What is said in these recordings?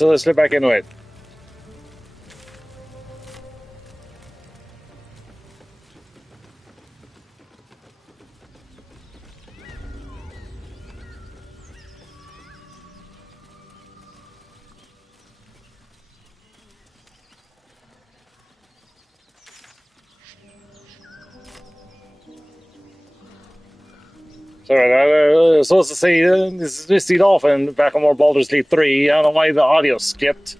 so let's slip back into it. Sorry, I was supposed to say this is Mistydolphin back on more Baldur's Gate 3. I don't know why the audio skipped.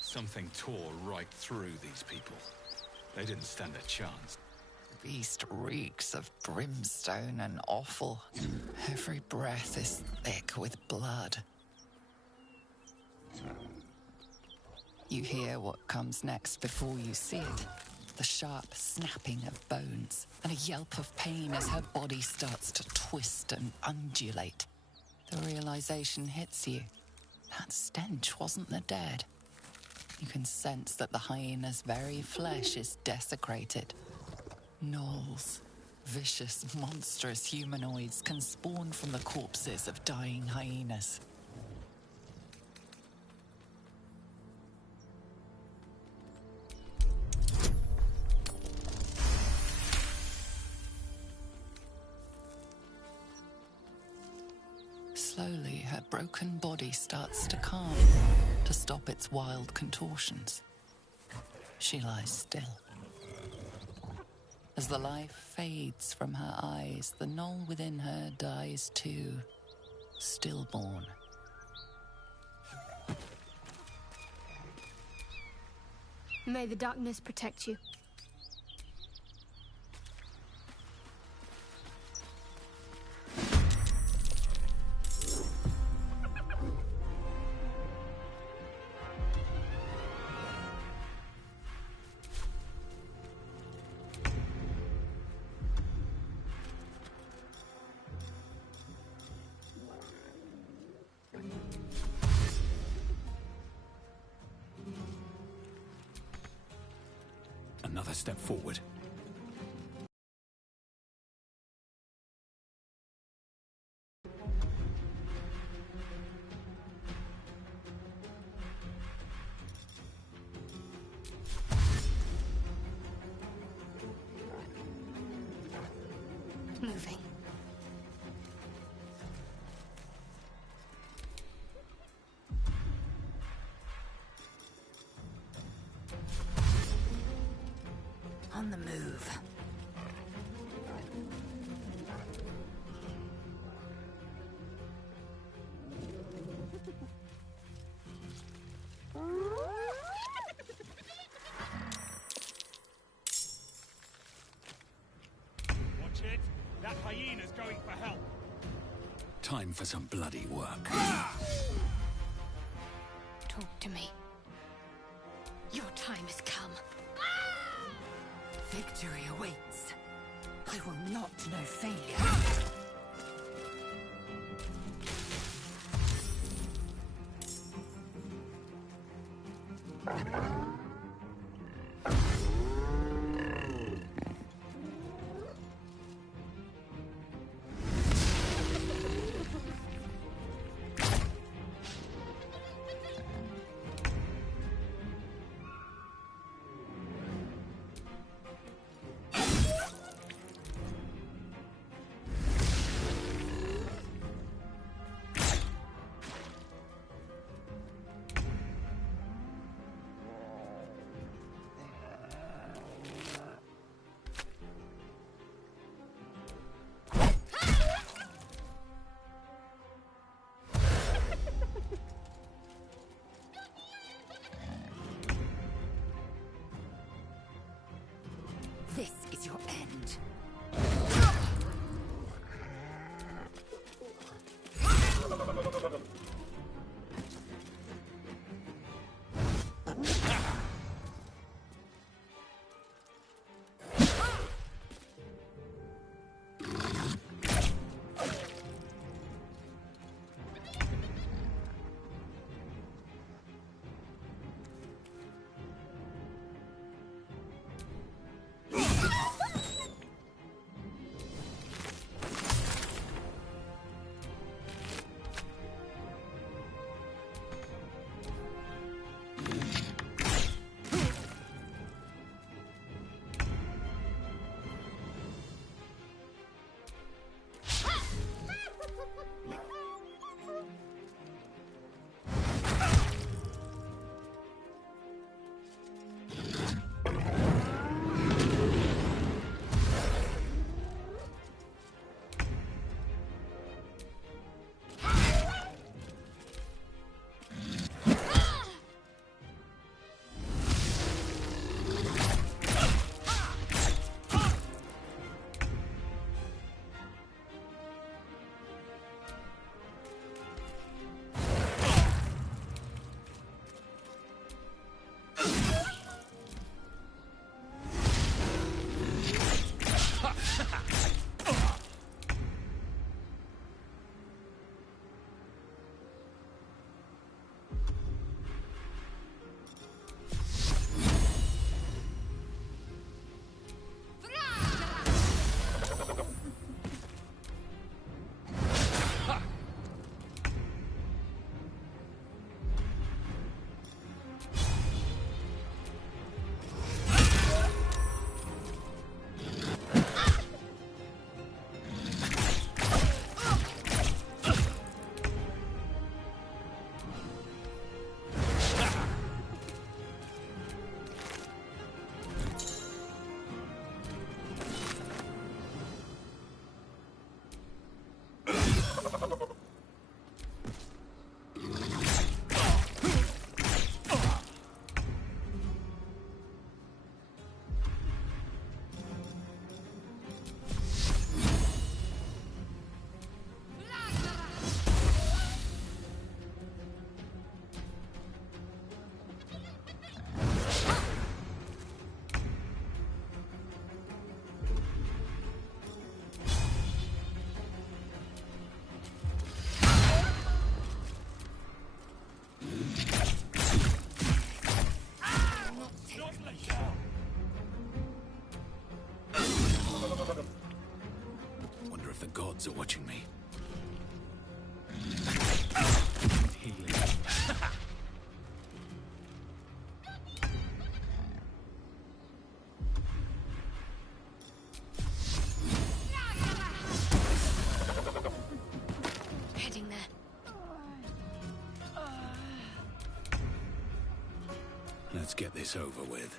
Something tore right through these people. They didn't stand a chance. The beast reeks of brimstone and offal. Every breath is thick with blood. You hear what comes next before you see it. The sharp snapping of bones, and a yelp of pain as her body starts to twist and undulate. The realization hits you. That stench wasn't the dead. You can sense that the hyena's very flesh is desecrated. Gnolls, vicious, monstrous humanoids can spawn from the corpses of dying hyenas. Slowly, her broken body starts to calm, to stop its wild contortions. She lies still. As the life fades from her eyes, the gnoll within her dies too, stillborn. May the darkness protect you. Another step forward. Moving. On the move. Watch it. That hyena's going for help. Time for some bloody work. Talk to me. Your time has come. Victory awaits. I will not know failure. gods are watching me. Healing. Heading there. Let's get this over with.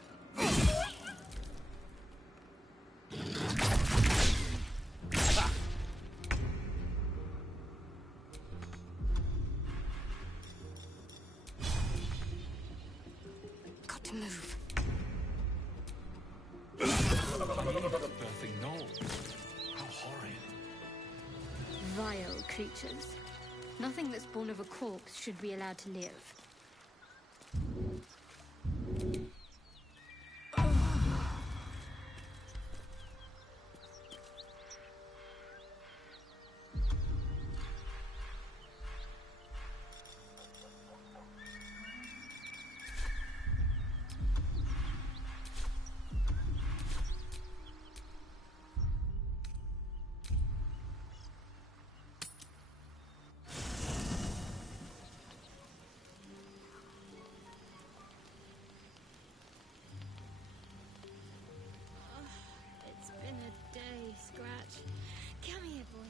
Got to move. Birthing gnolls. How horrid. Vile creatures. Nothing that's born of a corpse should be allowed to live. It's been a day, Scratch. Come here, boy.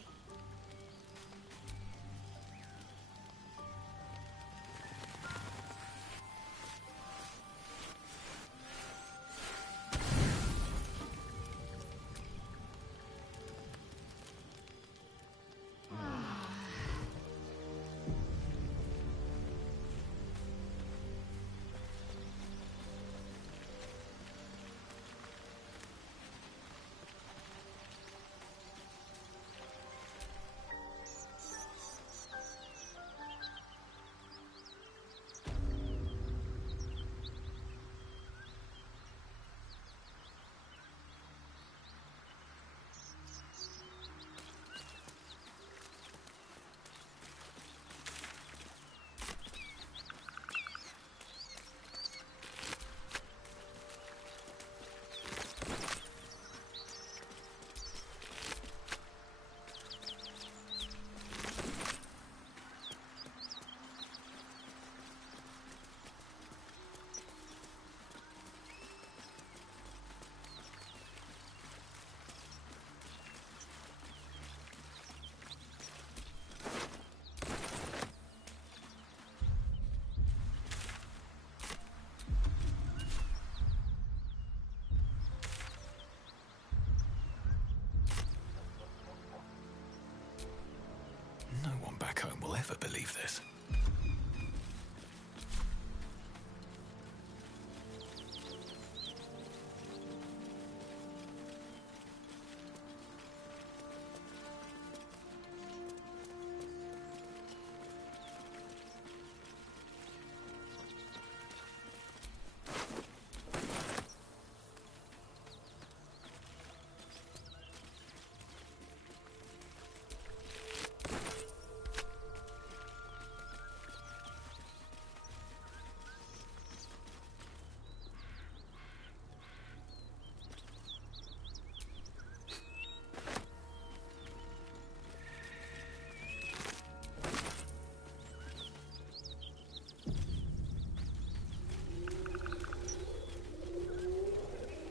No one back home will ever believe this.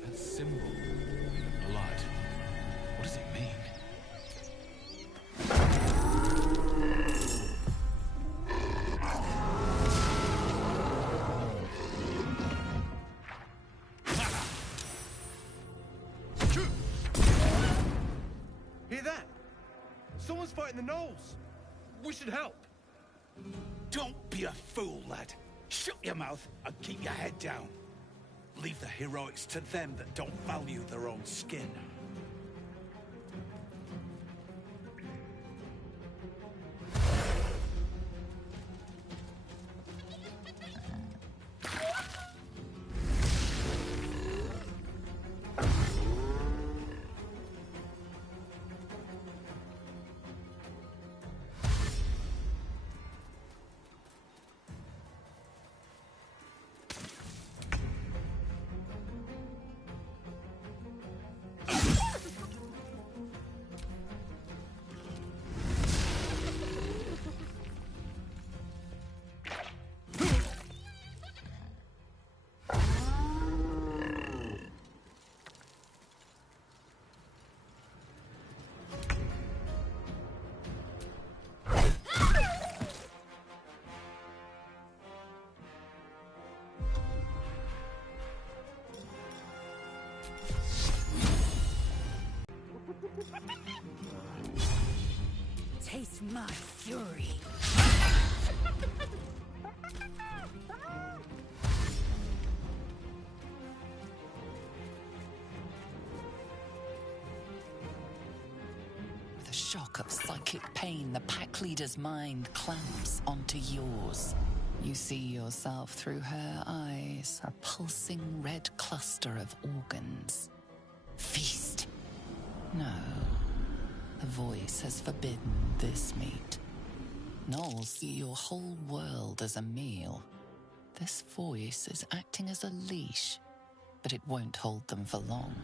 That symbol. Blood. What does it mean? Hear that? Someone's fighting the gnolls. We should help. Don't be a fool, lad. Shut your mouth and keep your head down. Leave the heroics to them that don't value their own skin. Taste my fury. With a shock of psychic pain, the pack leader's mind clamps onto yours. You see yourself through her eyes, a pulsing red cluster of organs. Feast. No. The voice has forbidden this meat. Gnolls see your whole world as a meal. This voice is acting as a leash, but it won't hold them for long.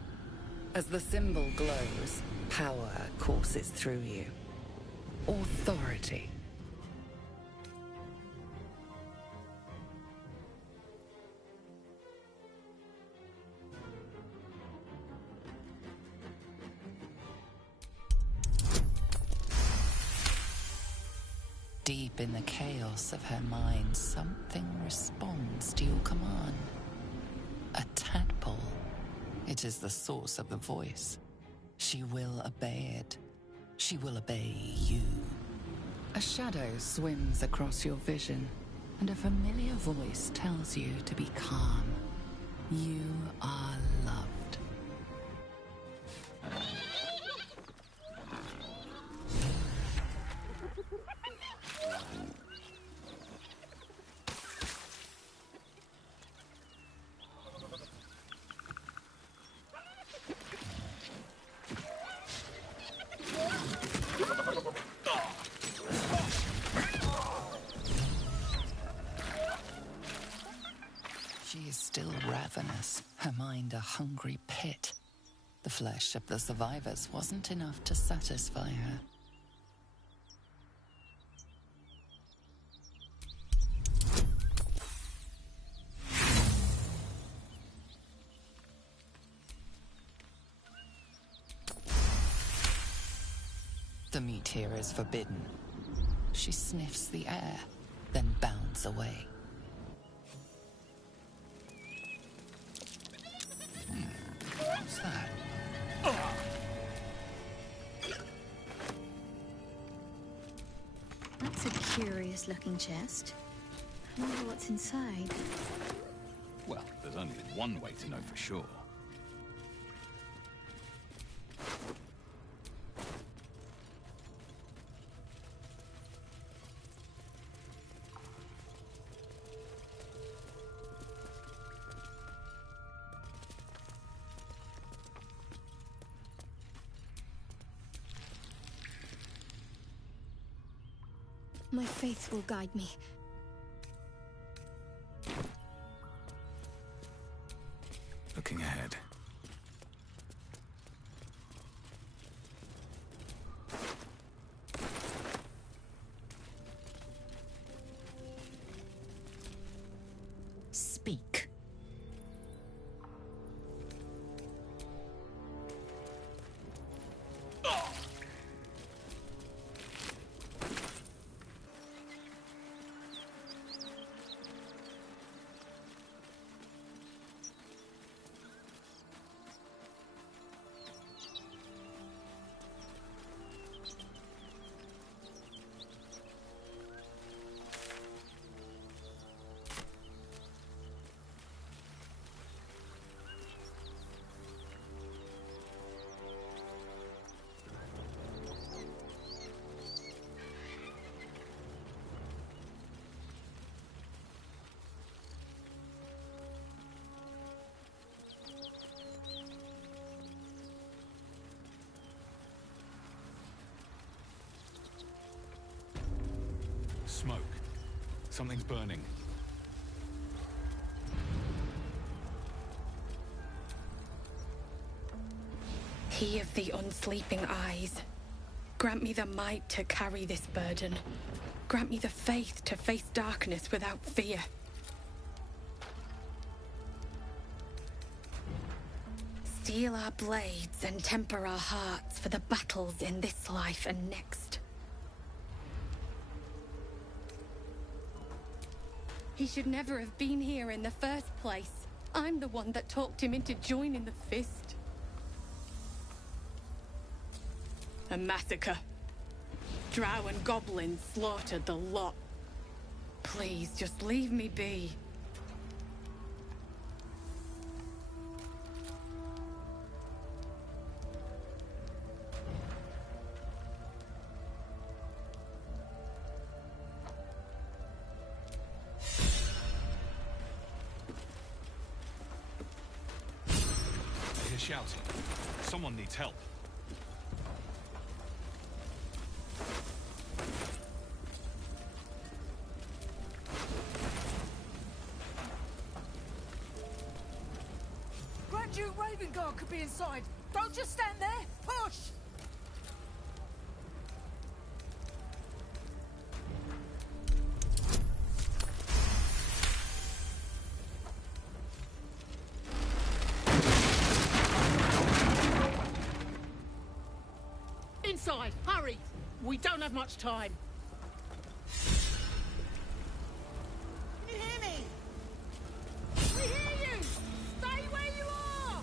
As the symbol glows, power courses through you. Authority. Deep in the chaos of her mind, something responds to your command. A tadpole. It is the source of the voice. She will obey it. She will obey you. A shadow swims across your vision, and a familiar voice tells you to be calm. You are loved. She is still ravenous, her mind a hungry pit. The flesh of the survivors wasn't enough to satisfy her. The meat here is forbidden. She sniffs the air, then bounds away. What's that? That's a curious-looking chest. I wonder what's inside. Well, there's only one way to know for sure. My faith will guide me. Looking ahead. Speak. Smoke. Something's burning. He of the unsleeping eyes. Grant me the might to carry this burden. Grant me the faith to face darkness without fear. Steel our blades and temper our hearts for the battles in this life and next. He should never have been here in the first place. I'm the one that talked him into joining the fist. A massacre. Drow and goblins slaughtered the lot. Please, just leave me be. I hear shouting. Someone needs help. Grand Duke Ravengard could be inside. Don't just stand there. Push! Inside! Hurry! We don't have much time. Can you hear me? We hear you! Stay where you are!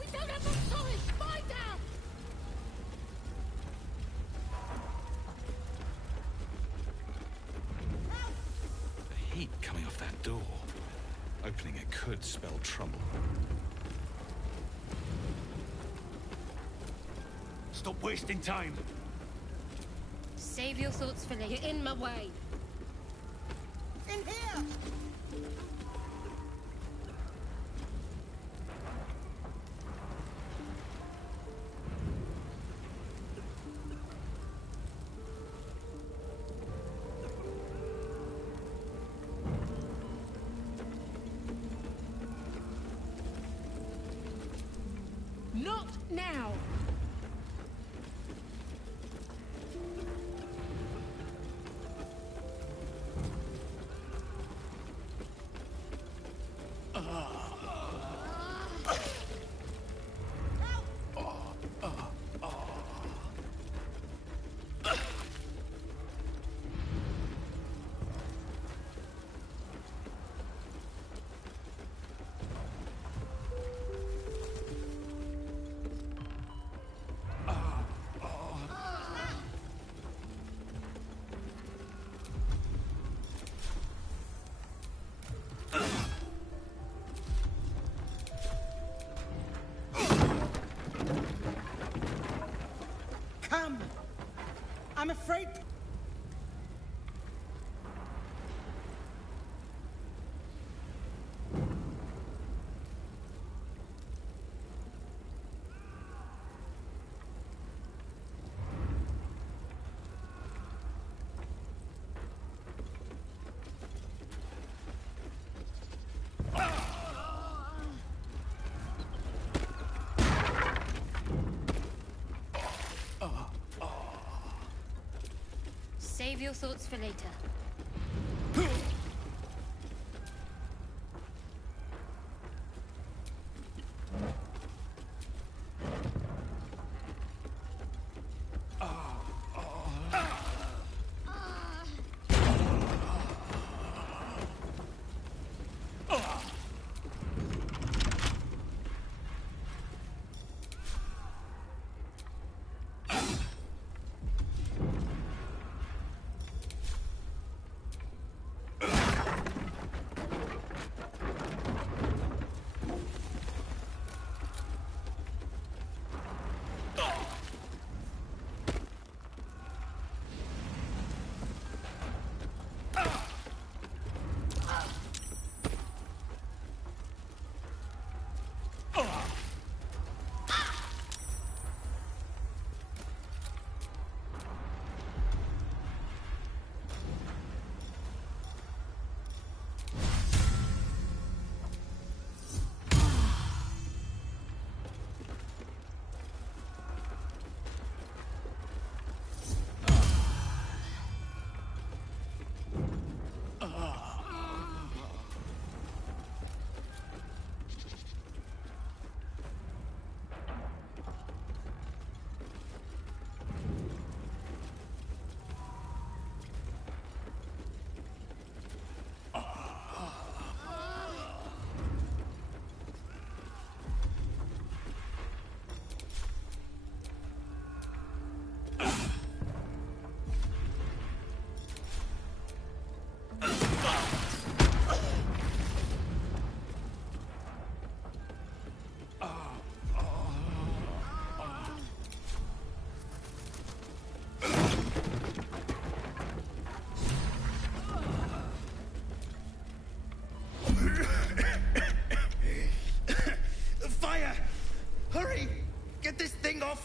We don't have much time! Find out! The heat coming off that door. Opening it could spell trouble. Stop wasting time. Save your thoughts for later. You're in my way. In here! Not now! Come! I'm afraid... Save your thoughts for later.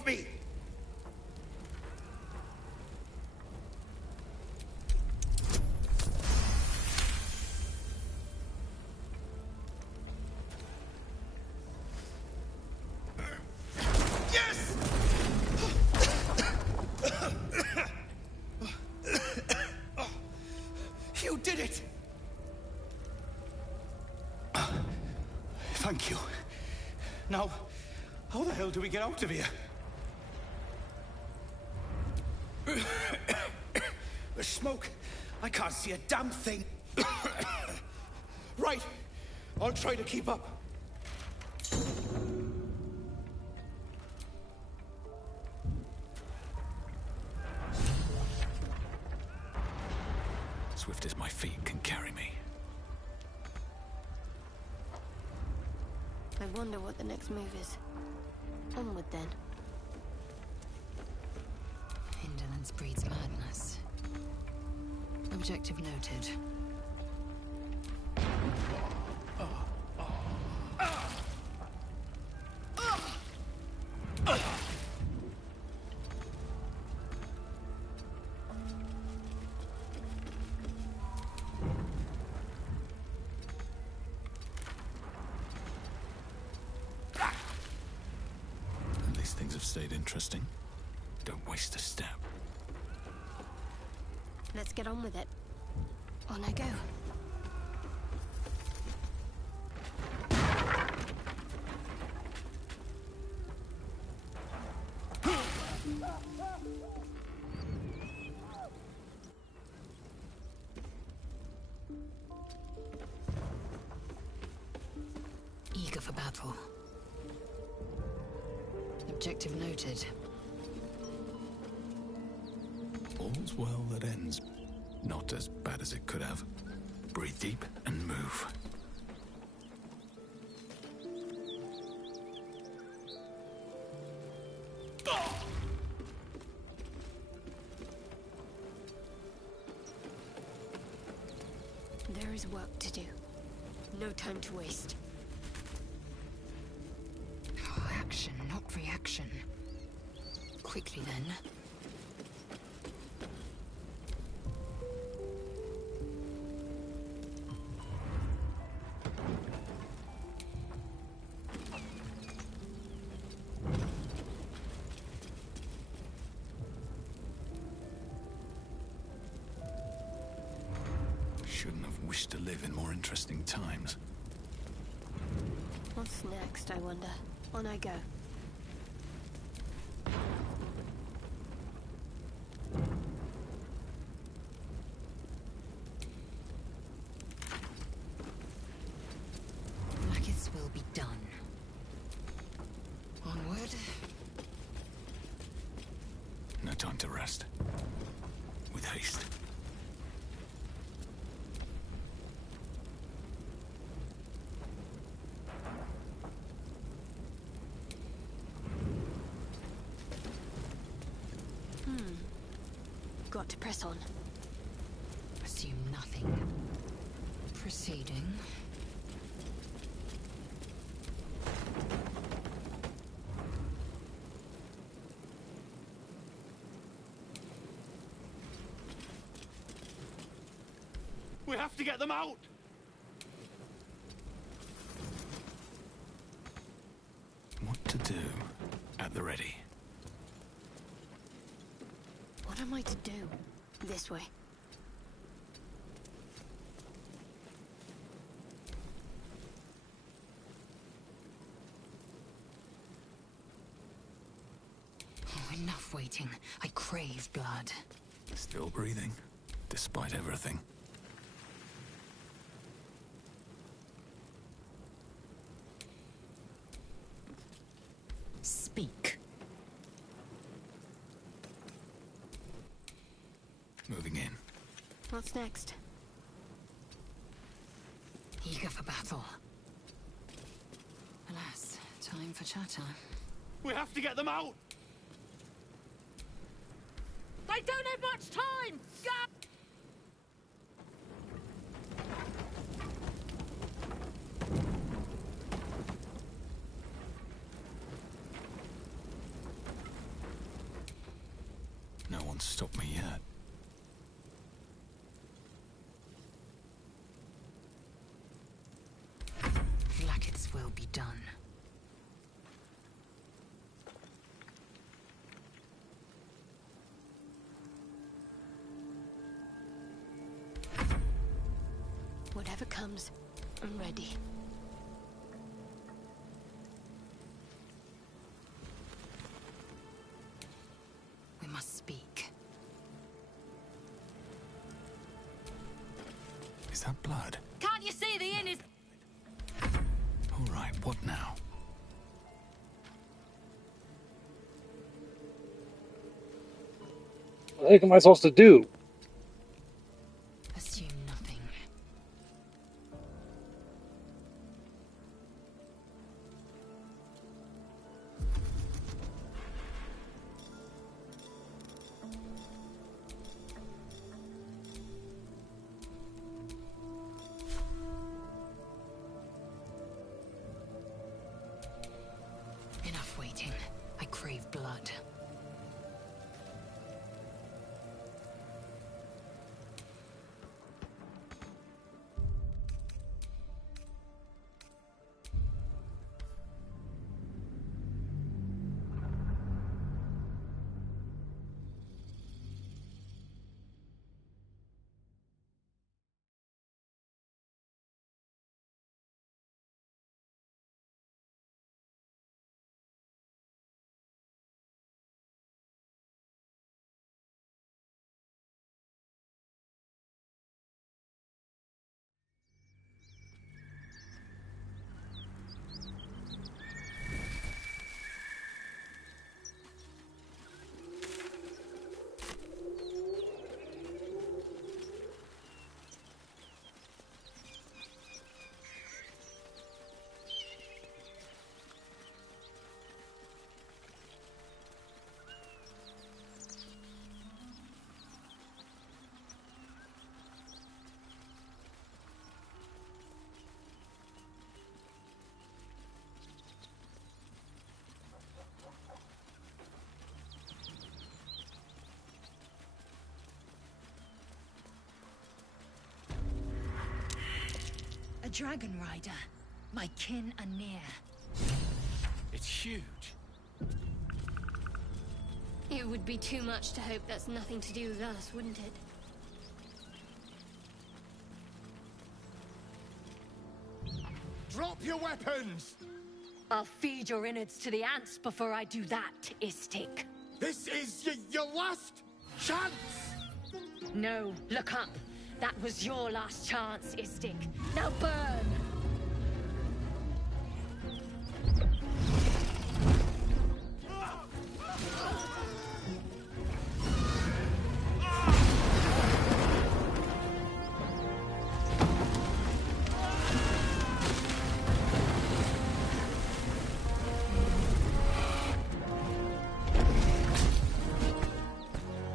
off me! Yes! You did it! Thank you. Now, how the hell do we get out of here? The smoke. I can't see a damn thing. Right. I'll try to keep up. Swift as my feet can carry me. I wonder what the next move is. Onward then. Indolence breeds madness. Objective noted. At least things have stayed interesting. Don't waste a step. Let's get on with it. On I go. Eager for battle. Objective noted. All's well that ends. Not as bad as it could have. Breathe deep and move. There is work to do. No time to waste. Oh, action, not reaction. Quickly then. Shouldn't have wished to live in more interesting times. What's next, I wonder? On I go. Blacketh's will be done. Onward. No time to rest. With haste. Got to press on. Assume nothing. Proceeding. We have to get them out! What to do? At the ready. What am I to do? This way. Oh, enough waiting. I crave blood. Still breathing, despite everything. Speak. Moving in. What's next? Eager for battle. Alas, time for chatter. We have to get them out! They don't have much time! Go! No one's stopped me yet. Lacket's will be done. Whatever comes, I'm ready. We must speak. Is that blood? Can't you see the inn is... All right, what now? What the heck am I supposed to do? Assume nothing. Enough waiting. I crave blood. A dragon rider. My kin are near. It's huge. It would be too much to hope that's nothing to do with us, wouldn't it? Drop your weapons! I'll feed your innards to the ants before I do that, Istik. This is your last chance! No, look up. That was your last chance, Istik. Now burn!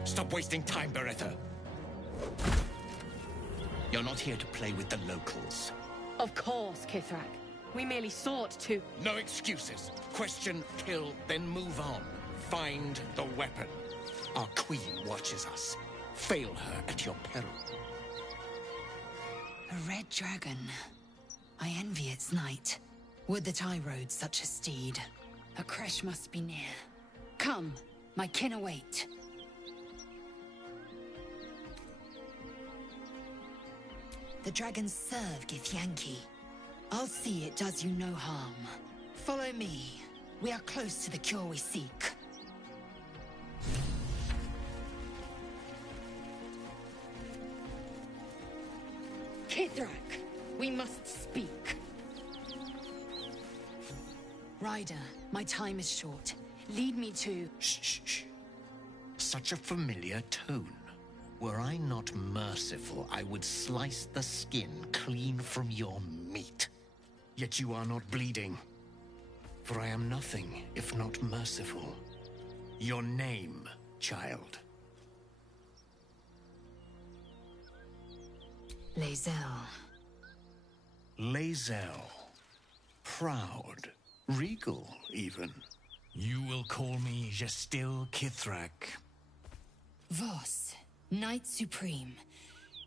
Stop wasting time, Beretta. You're not here to play with the locals. Of course, Kithrak. We merely sought to... No excuses. Question, kill, then move on. Find the weapon. Our queen watches us. Fail her at your peril. A red dragon. I envy its knight. Would that I rode such a steed. A crash must be near. Come, my kin await. The dragons serve Githyanki. I'll see it does you no harm. Follow me. We are close to the cure we seek. Kithrak, we must speak. Ryder, my time is short. Lead me to... Shh, shh, shh. Such a familiar tone. Were I not merciful, I would slice the skin clean from your meat. Yet you are not bleeding. For I am nothing if not merciful. Your name, child. Lae'zel. Lae'zel. Proud. Regal, even. You will call me Gestil Kithrak. Voss, Knight Supreme.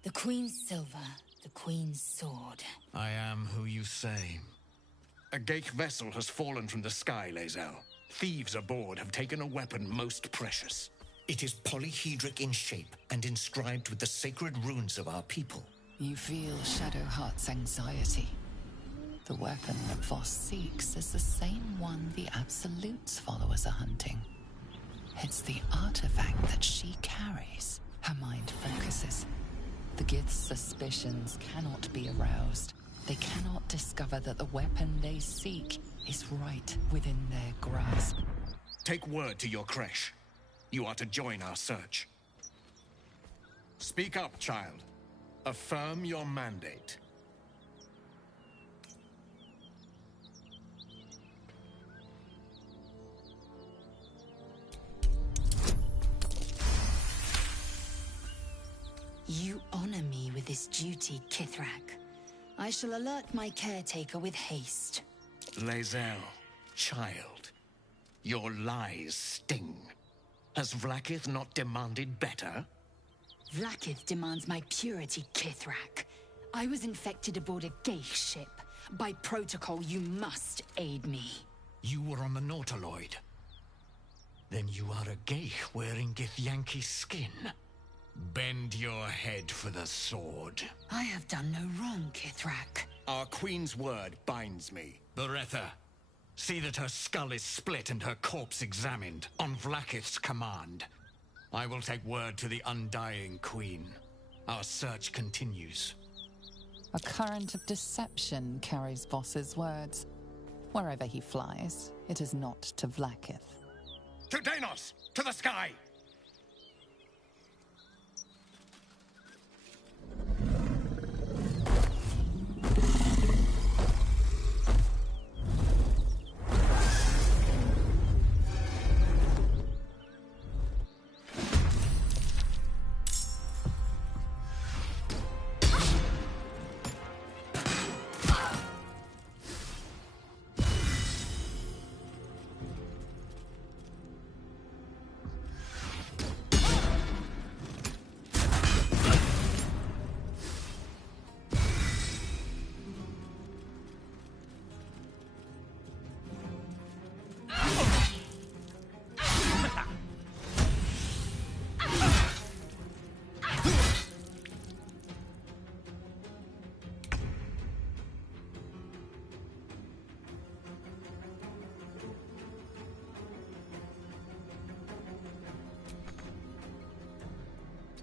The Queen's silver, the Queen's sword. I am who you say. A Geich vessel has fallen from the sky, Lae'zel. Thieves aboard have taken a weapon most precious. It is polyhedric in shape and inscribed with the sacred runes of our people. You feel Shadowheart's anxiety. The weapon that Voss seeks is the same one the Absolute's followers are hunting. It's the artifact that she carries. Her mind focuses. The Gith's suspicions cannot be aroused. They cannot discover that the weapon they seek is right within their grasp. Take word to your creche. You are to join our search. Speak up, child. Affirm your mandate. You honor me with this duty, Kithrak. I shall alert my caretaker with haste. Lae'zel, child, your lies sting. Has Vlaakith not demanded better? Vlaakith demands my purity, Kithrak. I was infected aboard a Geich ship. By protocol, you must aid me. You were on the Nautiloid. Then you are a Geich wearing Githyanki's skin. Bend your head for the sword. I have done no wrong, Kithrak. Our Queen's word binds me. Beretha, see that her skull is split and her corpse examined, on Vlaakith's command. I will take word to the Undying Queen. Our search continues. A current of deception carries Voss's words. Wherever he flies, it is not to Vlaakith. To Danos! To the sky!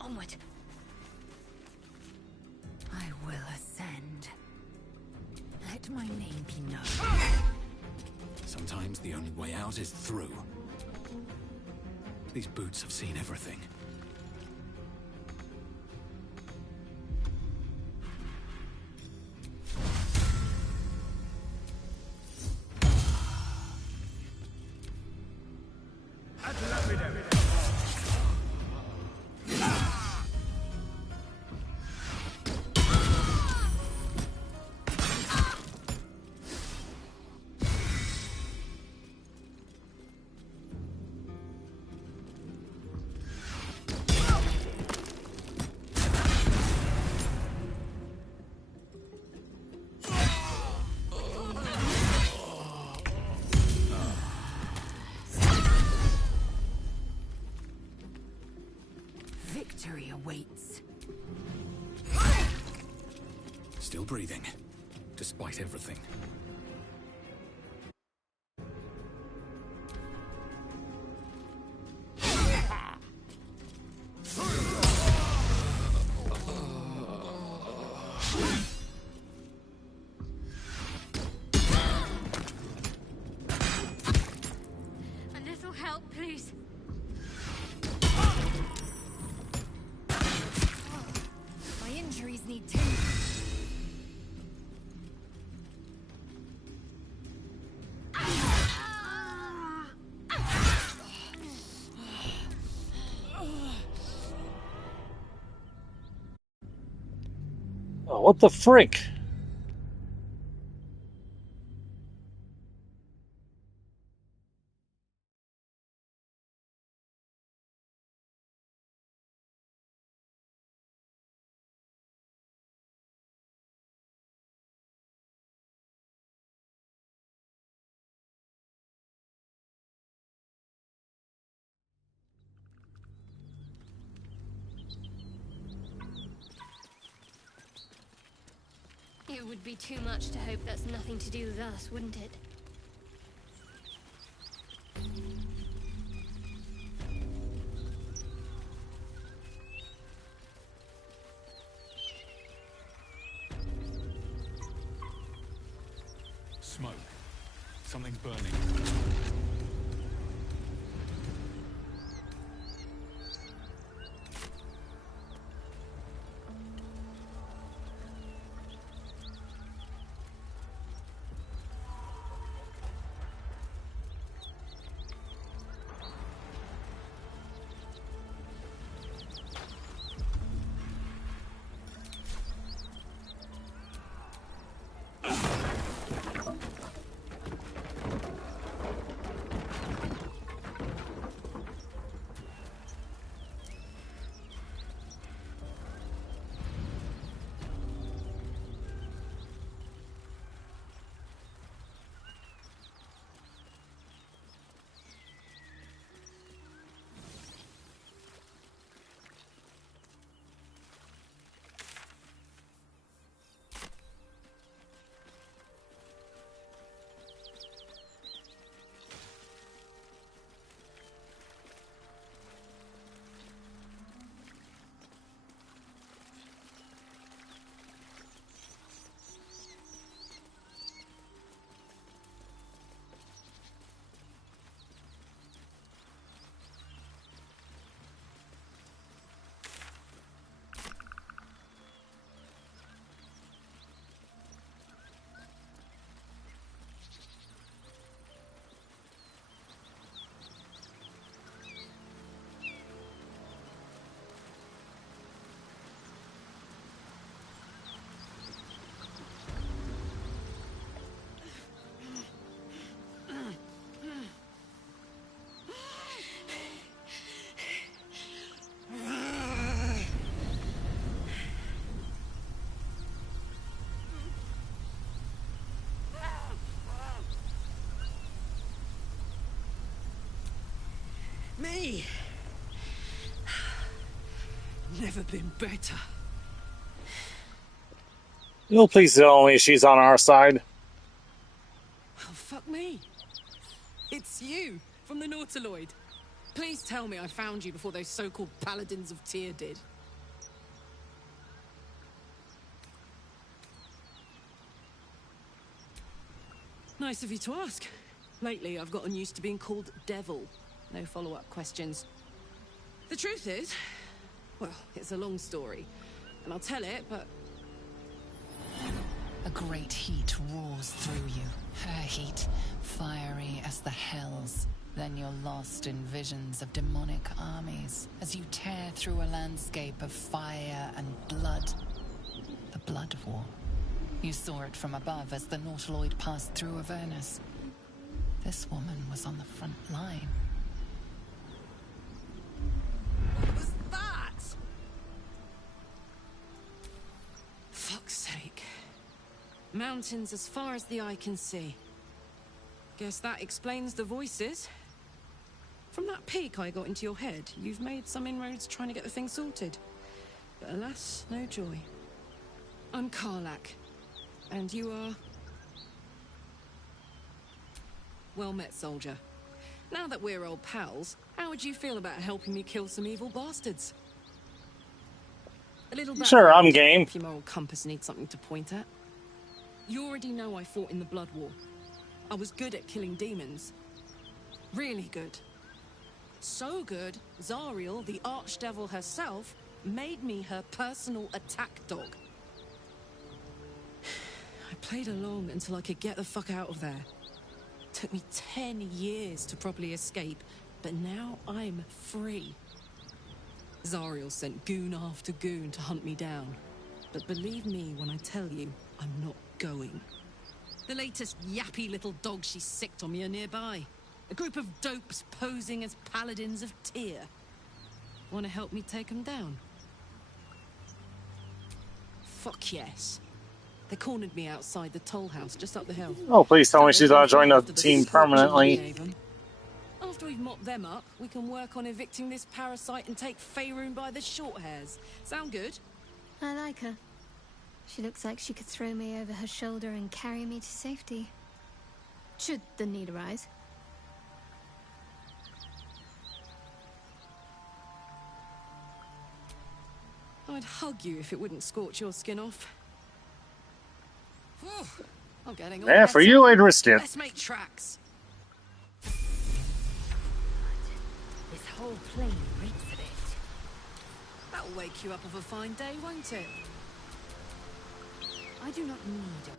Onward. I will ascend. Let my name be known. Sometimes the only way out is through. These boots have seen everything. Victory awaits. Still breathing, despite everything. A little help, please. My injuries need tending. Oh, what the frick? It would be too much to hope that's nothing to do with us, wouldn't it? Smoke. Something's burning. Me? Never been better. You'll please tell me she's on our side. Oh, fuck me. It's you, from the Nautiloid. Please tell me I found you before those so-called Paladins of Tyr did. Nice of you to ask. Lately, I've gotten used to being called Devil. No follow-up questions. The truth is, well, it's a long story, and I'll tell it, but... A great heat roars through you. Her heat, fiery as the hells. Then you're lost in visions of demonic armies as you tear through a landscape of fire and blood. The Blood War. You saw it from above as the Nautiloid passed through Avernus. This woman was on the front line. What was that? Fuck's sake. Mountains as far as the eye can see. Guess that explains the voices. From that peek I got into your head, you've made some inroads trying to get the thing sorted. But alas, no joy. I'm Karlach. And you are... Well met, soldier. Now that we're old pals, how would you feel about helping me kill some evil bastards? A little Sure, I'm game. If your moral compass needs something to point at. You already know I fought in the Blood War. I was good at killing demons. Really good. So good, Zariel, the Archdevil herself, made me her personal attack dog. I played along until I could get the fuck out of there. Took me 10 years to properly escape, but now I'm free. Zariel sent goon after goon to hunt me down. But believe me when I tell you, I'm not going. The latest yappy little dog she sicked on me are nearby. A group of dopes posing as paladins of Tyr. Want to help me take them down? Fuck yes. They cornered me outside the toll house just up the hill. Oh, please tell me she's gonna join the team permanently. After we've mopped them up, we can work on evicting this parasite and take Faerun by the short hairs. Sound good? I like her. She looks like she could throw me over her shoulder and carry me to safety. Should the need arise. I'd hug you if it wouldn't scorch your skin off. Whew, I'm getting all Yeah, for better. you, I'd risk it. Let's make tracks. This whole plane reeks of it. That'll wake you up of a fine day, won't it? I do not need a...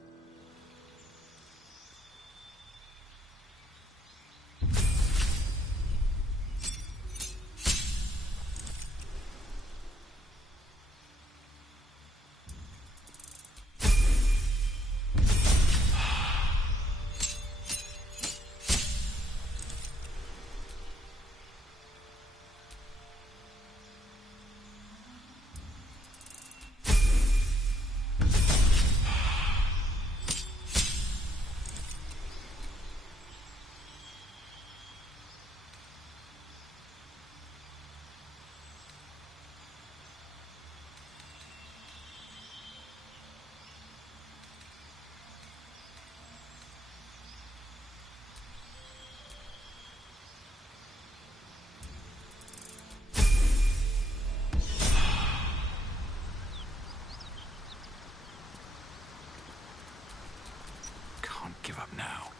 Can't give up now.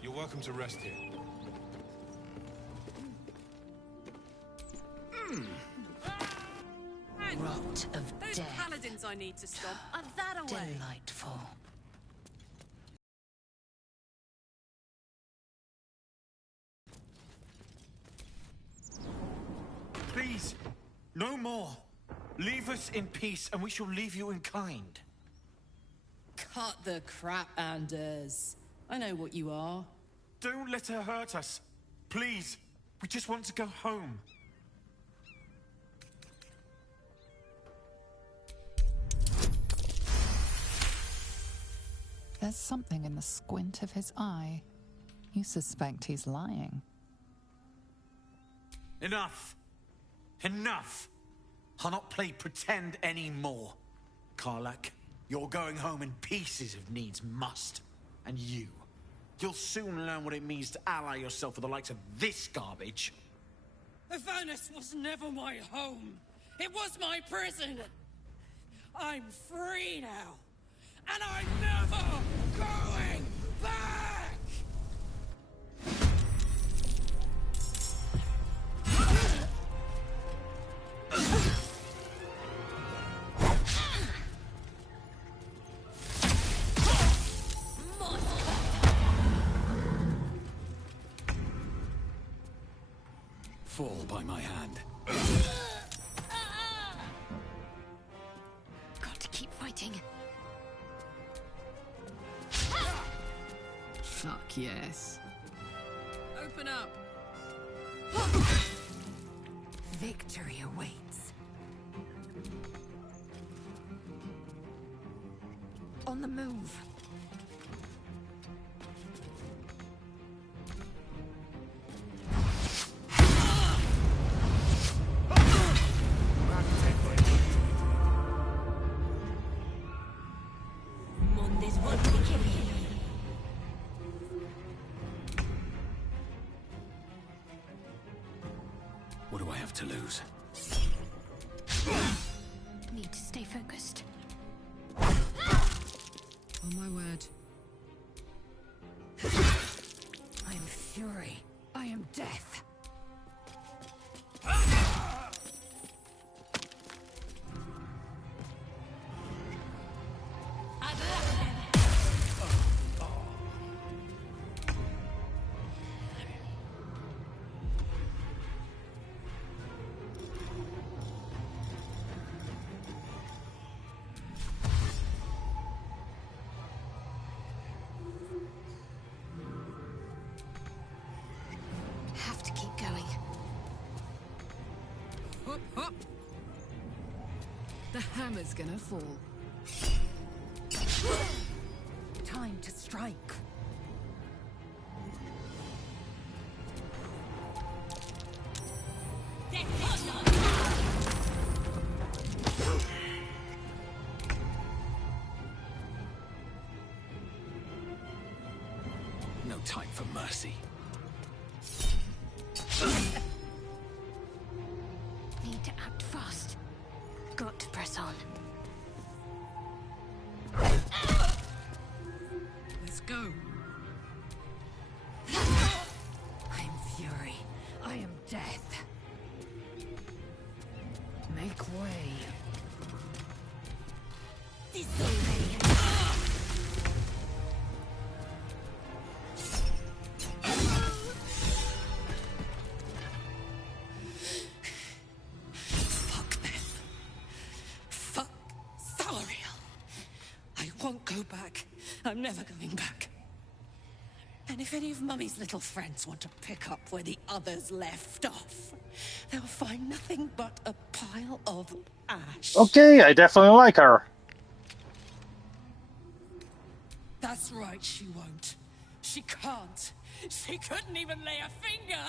You're welcome to rest here. Rot of Those death. paladins I need to stop are that away. Delightful. Please, no more. Leave us in peace, and we shall leave you in kind. Cut the crap, Anders. I know what you are. Don't let her hurt us. Please, we just want to go home. There's something in the squint of his eye. You suspect he's lying. Enough. Enough. I'll not play pretend anymore. Karlak, you're going home in pieces if needs must. And you'll soon learn what it means to ally yourself with the likes of this garbage. Avernus was never my home. It was my prison. I'm free now. And I'm never going back! Fall by my hand. Got to keep fighting. Fuck yes. Open up. Victory awaits. On the move. What do I have to lose? Need to stay focused. Oh my word. I'm fury. I am death. Have to keep going. Hop, hop. The hammer's gonna fall. Time to strike. No time for mercy. Need to act fast. Got to press on. Let's go. I am fury. I am death. Make way. Fuck them. Fuck Thariel. I won't go back. I'm never going back. And if any of Mummy's little friends want to pick up where the others left off, they'll find nothing but a pile of ash. Okay, I definitely like her. That's right, she won't. She can't. She couldn't even lay a finger.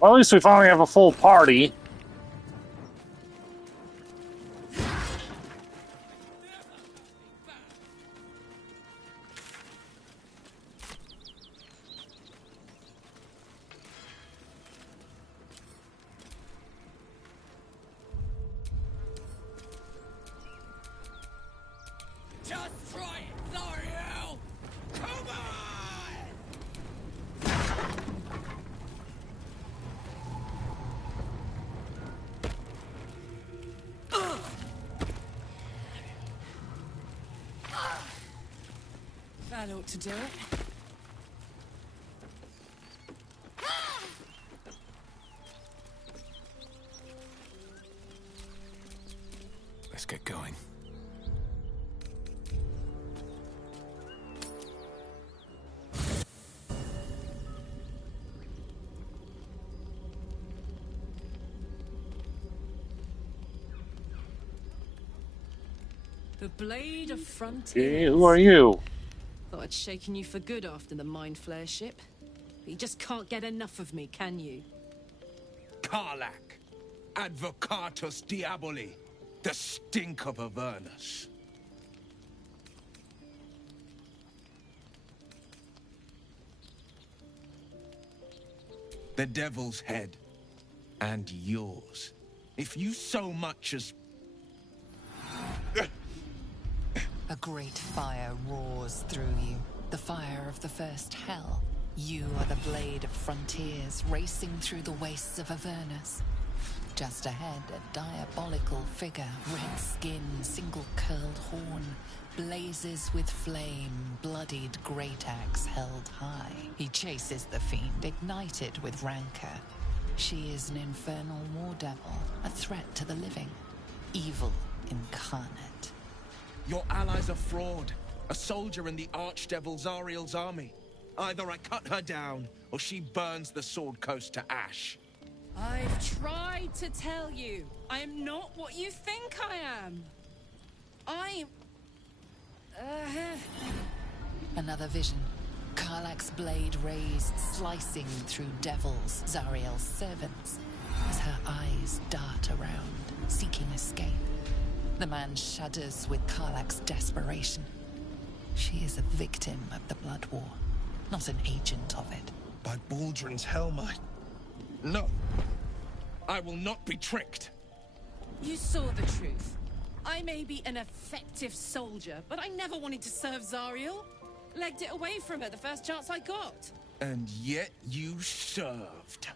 Well, at least we finally have a full party. Just try it, Thariel! Come on! That ought to do it. Let's get going. The Blade of Frontiers. Okay, who are you? Thought I'd shaken you for good after the Mind Flare ship. But you just can't get enough of me, can you? Karlach, Advocatus Diaboli, the stink of Avernus. The Devil's head, and yours. If you so much as... A great fire roars through you. The fire of the first hell. You are the Blade of Frontiers, racing through the wastes of Avernus. Just ahead, a diabolical figure, red skin, single-curled horn, blazes with flame, bloodied great axe held high. He chases the fiend, ignited with rancor. She is an infernal war devil, a threat to the living. Evil incarnate. Your allies are fraud. A soldier in the Archdevil Zariel's army. Either I cut her down, or she burns the Sword Coast to ash. I've tried to tell you. I am not what you think I am. I'm... Another vision. Karlach's blade raised, slicing through devils, Zariel's servants, as her eyes dart around, seeking escape. The man shudders with Karlach's desperation. She is a victim of the Blood War, not an agent of it. By Baldur's helm, No! I will not be tricked! You saw the truth. I may be an effective soldier, but I never wanted to serve Zariel. Legged it away from her the first chance I got. And yet you served.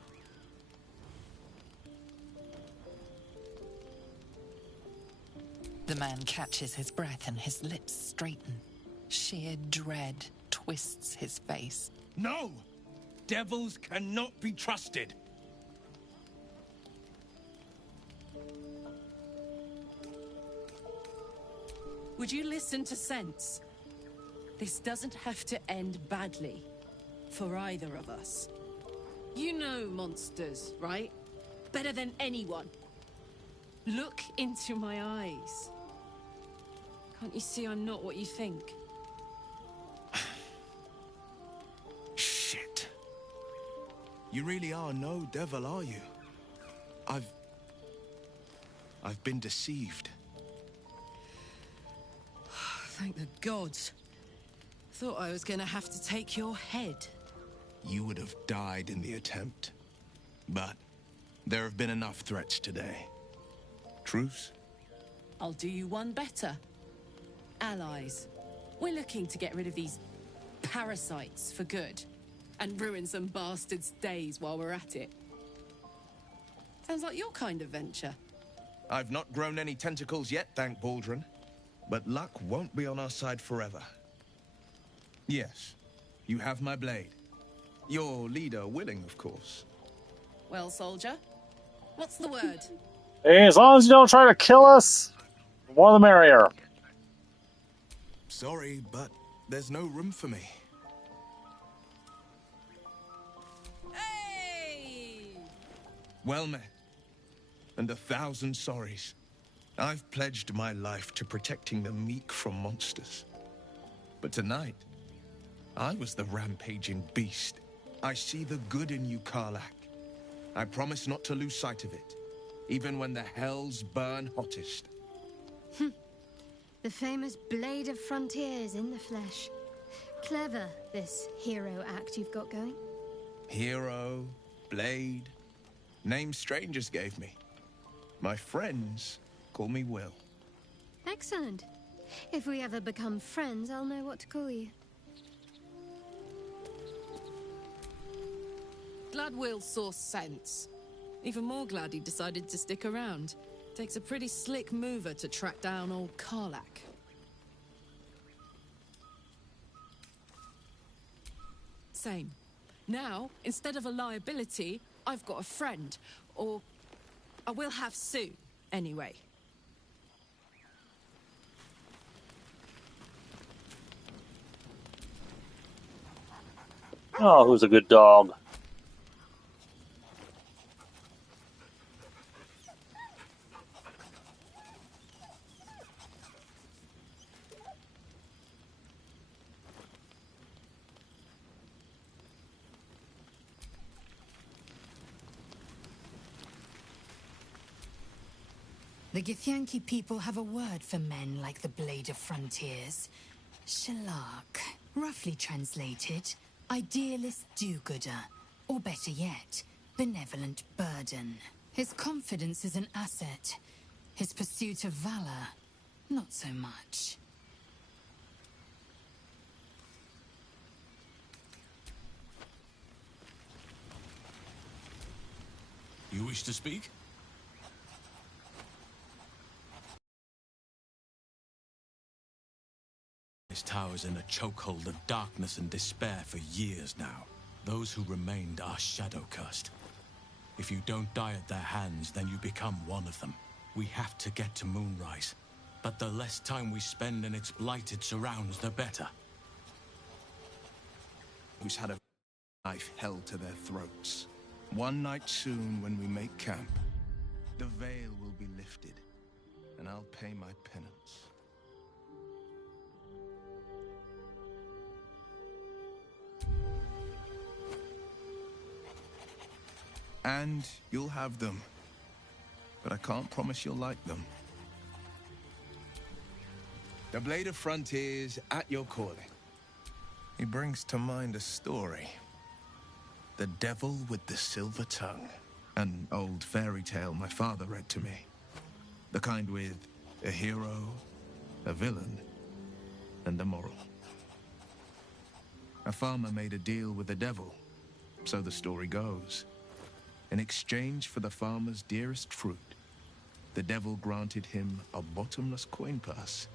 The man catches his breath and his lips straighten. Sheer dread twists his face. No! Devils cannot be trusted. Would you listen to sense? This doesn't have to end badly. For either of us. You know monsters, right? Better than anyone. Look into my eyes. Can't you see I'm not what you think? Shit. You really are no devil, are you? I've been deceived. Thank the gods. Thought I was gonna have to take your head. You would have died in the attempt. But there have been enough threats today. Truce? I'll do you one better. Allies. We're looking to get rid of these parasites for good. And ruin some bastards' days while we're at it. Sounds like your kind of venture. I've not grown any tentacles yet, thank Baldur. But luck won't be on our side forever. Yes, you have my blade. Your leader willing, of course. Well, soldier, what's the word? Hey, as long as you don't try to kill us, the more the merrier. Sorry, but there's no room for me. Hey! Well met. And 1,000 sorries. I've pledged my life to protecting the meek from monsters. But tonight, I was the rampaging beast. I see the good in you, Karlach. I promise not to lose sight of it, even when the hells burn hottest. The famous Blade of Frontiers in the flesh. Clever, this hero act you've got going. Hero, Blade, names strangers gave me. My friends call me Will. Excellent. If we ever become friends, I'll know what to call you. Glad Will saw sense. Even more glad he decided to stick around. Takes a pretty slick mover to track down old Karlach. Same. Now, instead of a liability, I've got a friend. Or I will have soon, anyway. Oh, who's a good dog? The Githyanki people have a word for men like the Blade of Frontiers. Shalak. Roughly translated, idealist do-gooder. Or better yet, benevolent burden. His confidence is an asset. His pursuit of valor, not so much. You wish to speak? This tower's in a chokehold of darkness and despair for years now. Those who remained are shadow-cursed. If you don't die at their hands, then you become one of them. We have to get to Moonrise. But the less time we spend in its blighted surrounds, the better. Who's had a knife held to their throats. One night soon, when we make camp, the veil will be lifted, and I'll pay my penance. And you'll have them. But I can't promise you'll like them. The Blade of Frontiers at your calling. He brings to mind a story. The Devil with the Silver Tongue. An old fairy tale my father read to me. The kind with a hero, a villain, and a moral. A farmer made a deal with the devil, so the story goes. In exchange for the farmer's dearest fruit, the devil granted him a bottomless coin purse.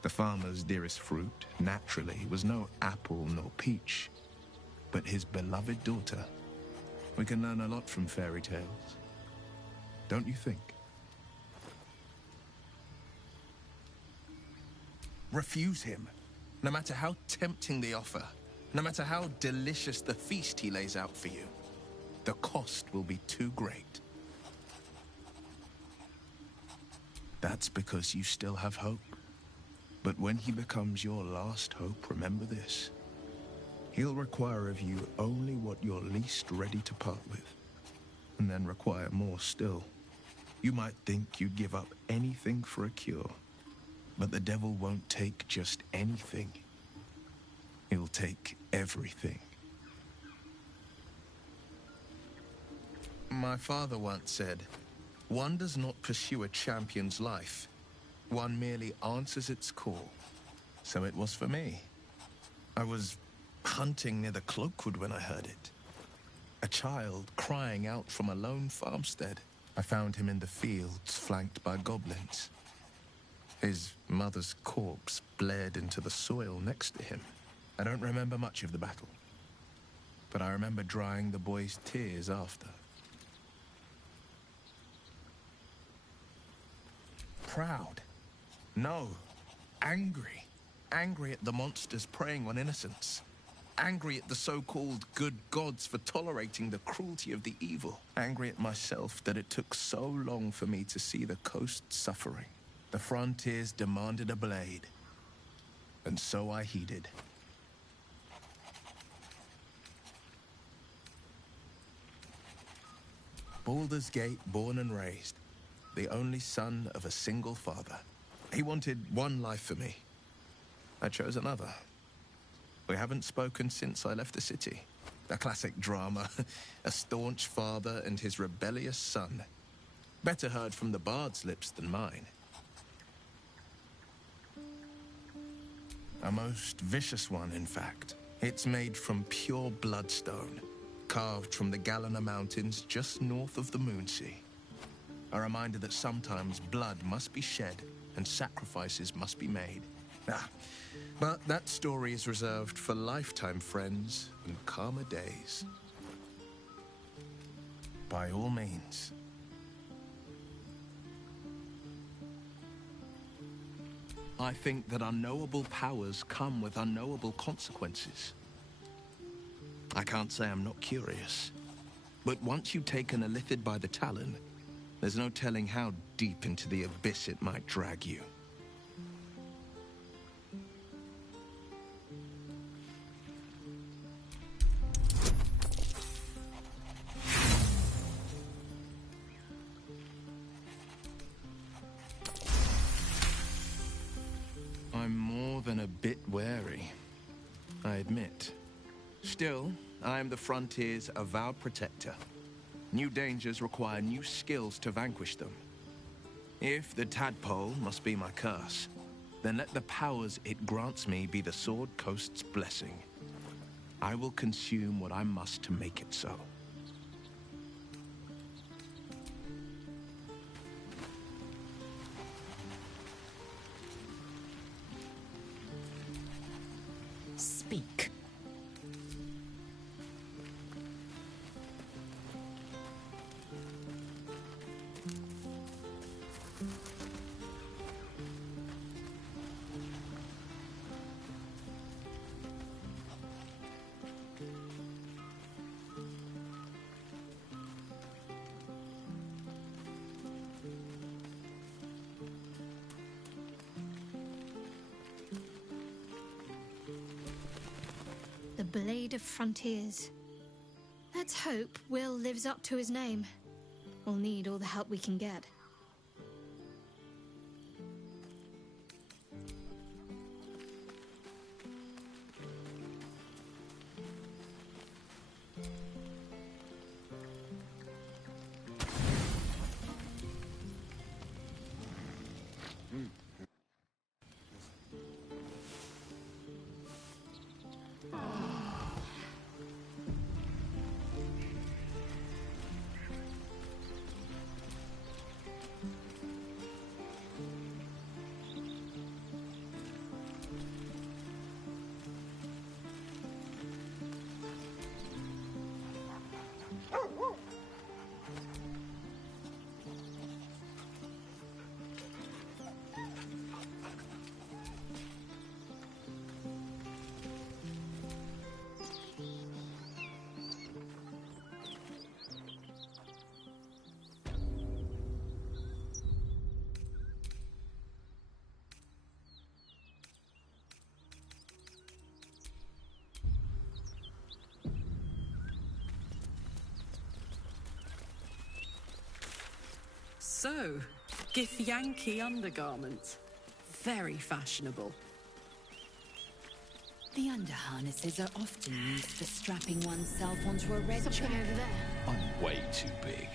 The farmer's dearest fruit, naturally, was no apple nor peach, but his beloved daughter. We can learn a lot from fairy tales, don't you think? Refuse him, no matter how tempting the offer, no matter how delicious the feast he lays out for you. The cost will be too great. That's because you still have hope. But when he becomes your last hope, remember this. He'll require of you only what you're least ready to part with, and then require more still. You might think you'd give up anything for a cure, but the devil won't take just anything. He'll take everything. My father once said, "One does not pursue a champion's life. One merely answers its call." So it was for me. I was hunting near the Cloakwood when I heard it. A child crying out from a lone farmstead. I found him in the fields, flanked by goblins. His mother's corpse bled into the soil next to him. I don't remember much of the battle, but I remember drying the boy's tears after. Proud? No. Angry. Angry at the monsters preying on innocents. Angry at the so-called good gods for tolerating the cruelty of the evil. Angry at myself that it took so long for me to see the coast suffering. The frontiers demanded a blade, and so I heeded. Baldur's Gate, born and raised, the only son of a single father. He wanted one life for me. I chose another. We haven't spoken since I left the city. A classic drama. A staunch father and his rebellious son. Better heard from the bard's lips than mine. A most vicious one, in fact. It's made from pure bloodstone, carved from the Galena Mountains just north of the Moonsea. A reminder that sometimes blood must be shed and sacrifices must be made. But that story is reserved for lifetime friends and calmer days. By all means. I think that unknowable powers come with unknowable consequences. I can't say I'm not curious, but once you've taken a lithid by the talon, there's no telling how deep into the abyss it might drag you. I'm more than a bit wary, I admit. Still, I am the Frontier's avowed protector. New dangers require new skills to vanquish them. If the tadpole must be my curse, then let the powers it grants me be the Sword Coast's blessing. I will consume what I must to make it so. Speak. The Blade of Frontiers. A Let's hope Will lives up to his name. We'll need all the help we can get. So, Githyanki undergarments. Very fashionable. The underharnesses are often used for strapping oneself onto a red Something track. over there. I'm way too big.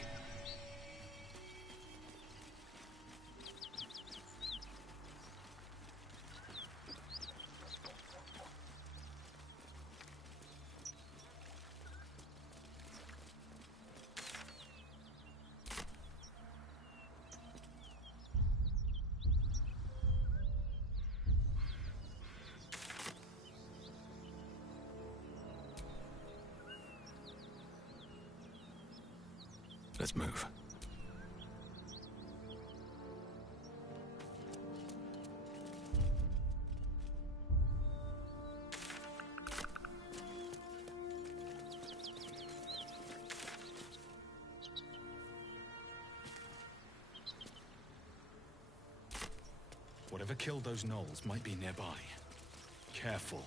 Let's move. Whatever killed those gnolls might be nearby. Careful.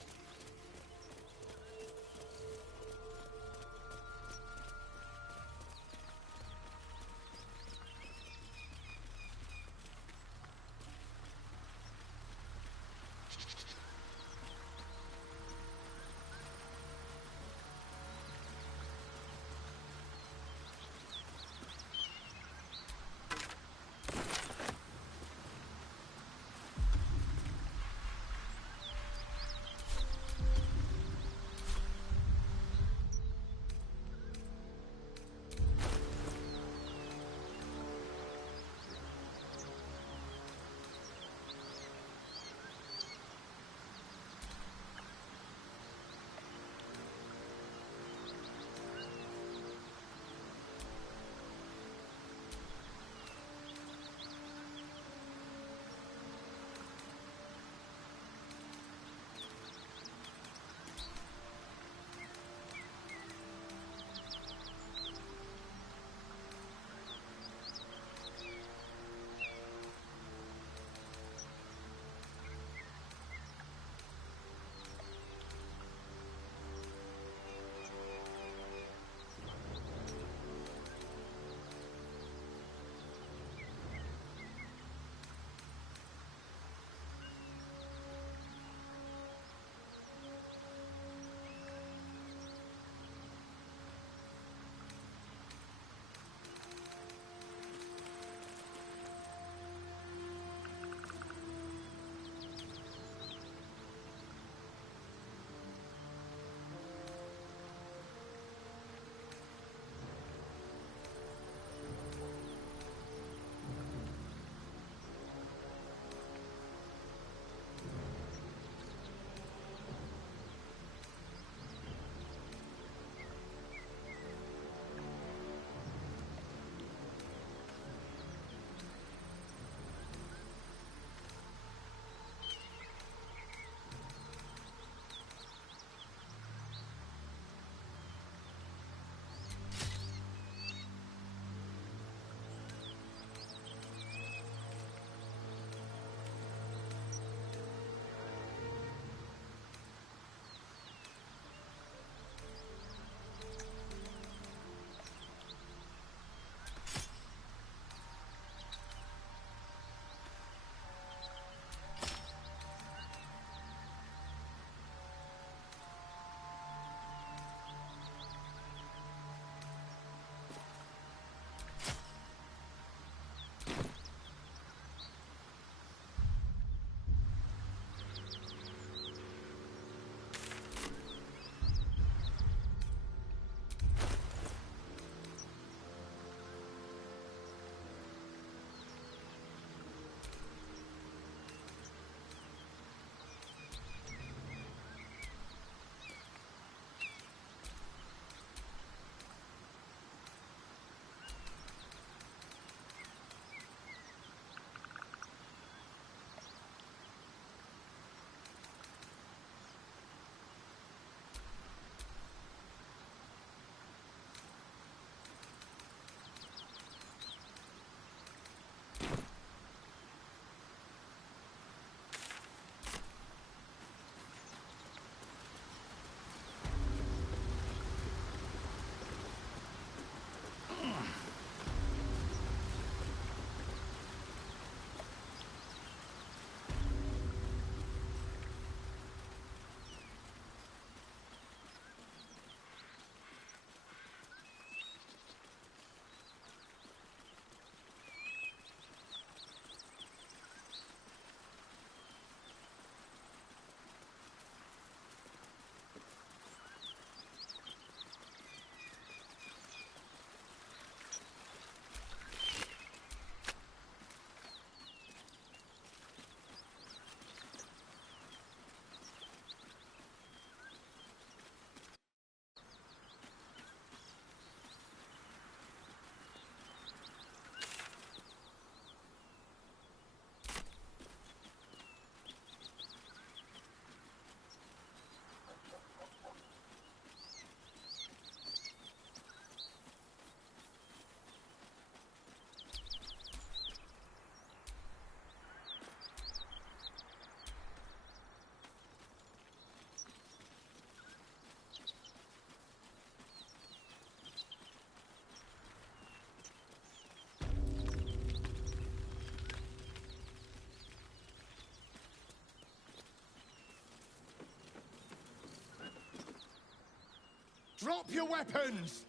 Drop your weapons!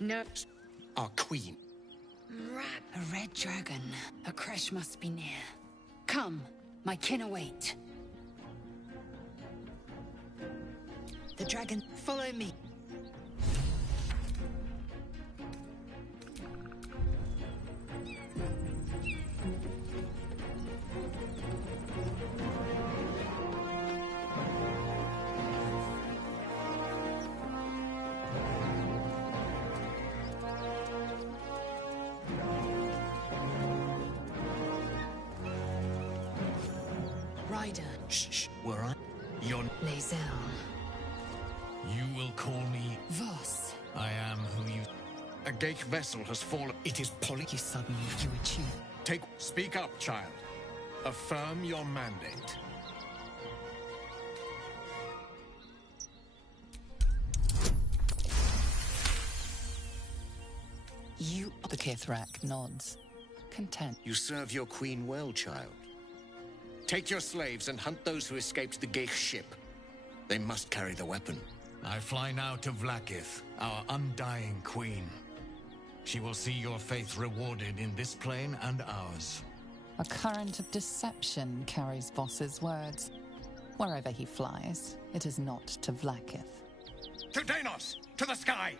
No. Our queen. A red dragon. A crash must be near. Come, my kin await. The dragon, follow me. Ryder. Shh, were I? Your... Lae'zel. You will call me... Voss. I am who you... A Geich vessel has fallen. It is Polly... You suddenly you achieve. Speak up, child. Affirm your mandate. You... The Kithrak nods. Content. You serve your queen well, child. Take your slaves and hunt those who escaped the Geich ship. They must carry the weapon. I fly now to Vlaakith, our undying queen. She will see your faith rewarded in this plane and ours. A current of deception carries Voss's words. Wherever he flies, it is not to Vlaakith. To Danos! To the sky!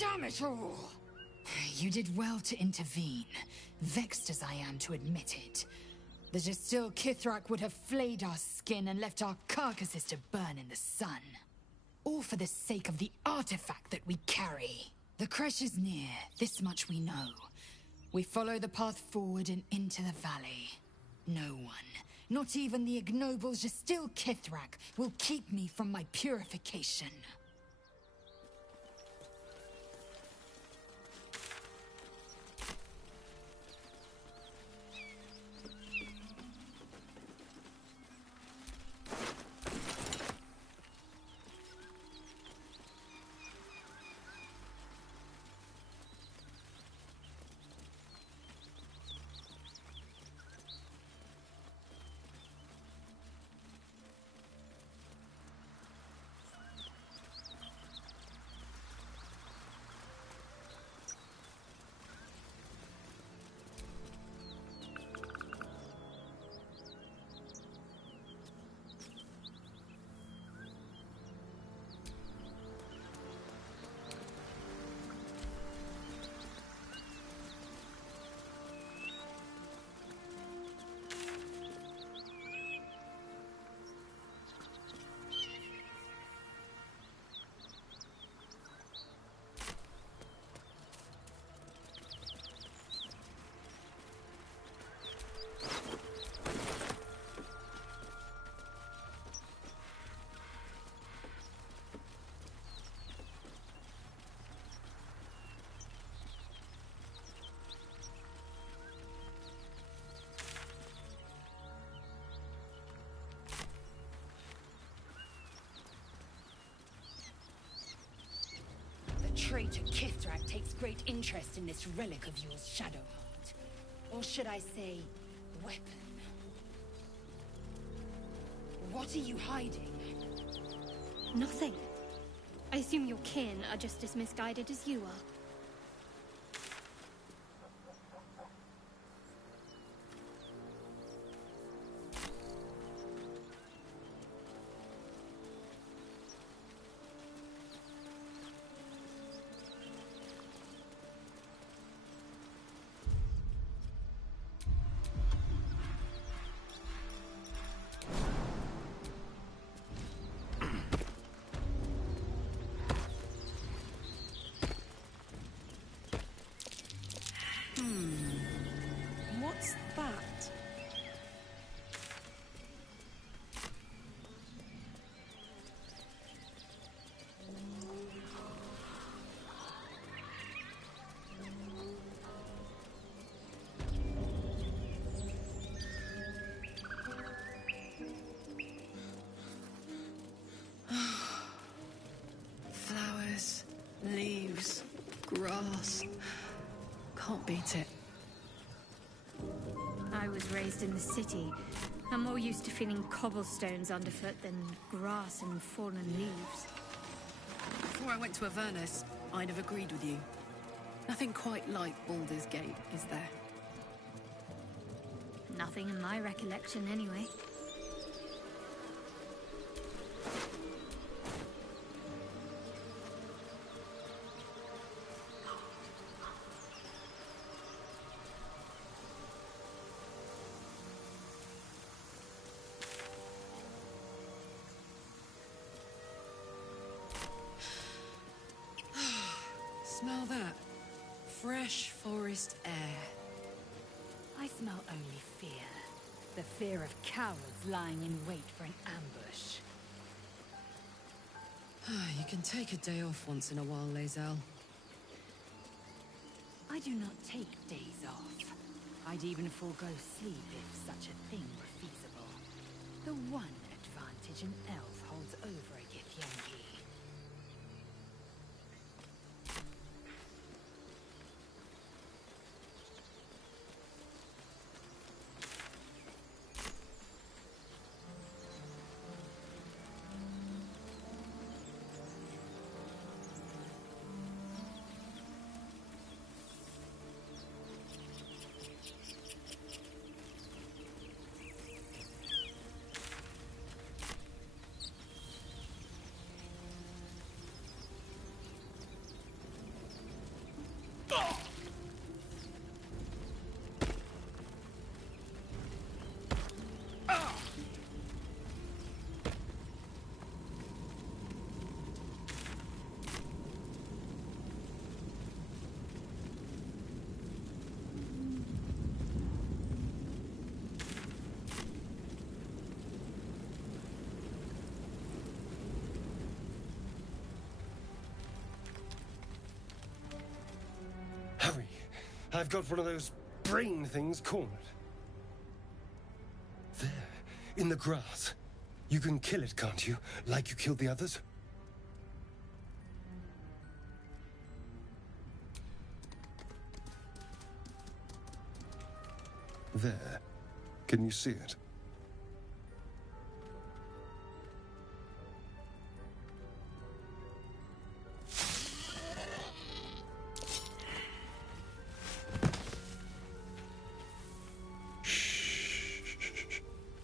Damn it all! You did well to intervene, vexed as I am to admit it. The Jastil Kithrak would have flayed our skin and left our carcasses to burn in the sun. All for the sake of the artifact that we carry. The crash is near, this much we know. We follow the path forward and into the valley. No one, not even the ignoble Jastil Kithrak, will keep me from my purification. Traitor Kithrak takes great interest in this relic of yours, Shadowheart. Or should I say, weapon? What are you hiding? Nothing. I assume your kin are just as misguided as you are. What's that? Can't beat it. I was raised in the city. I'm more used to feeling cobblestones underfoot than grass and fallen leaves. Before I went to Avernus, I'd have agreed with you. Nothing quite like Baldur's Gate, is there? Nothing in my recollection, anyway. Smell that. Fresh forest air. I smell only fear. The fear of cowards lying in wait for an ambush. You can take a day off once in a while, Lae'zel. I do not take days off. I'd even forego sleep if such a thing were feasible. The one advantage an elf holds over a Githyanki. Hurry! I've got one of those brain things cornered. There, in the grass. You can kill it, can't you? Like you killed the others? There. Can you see it?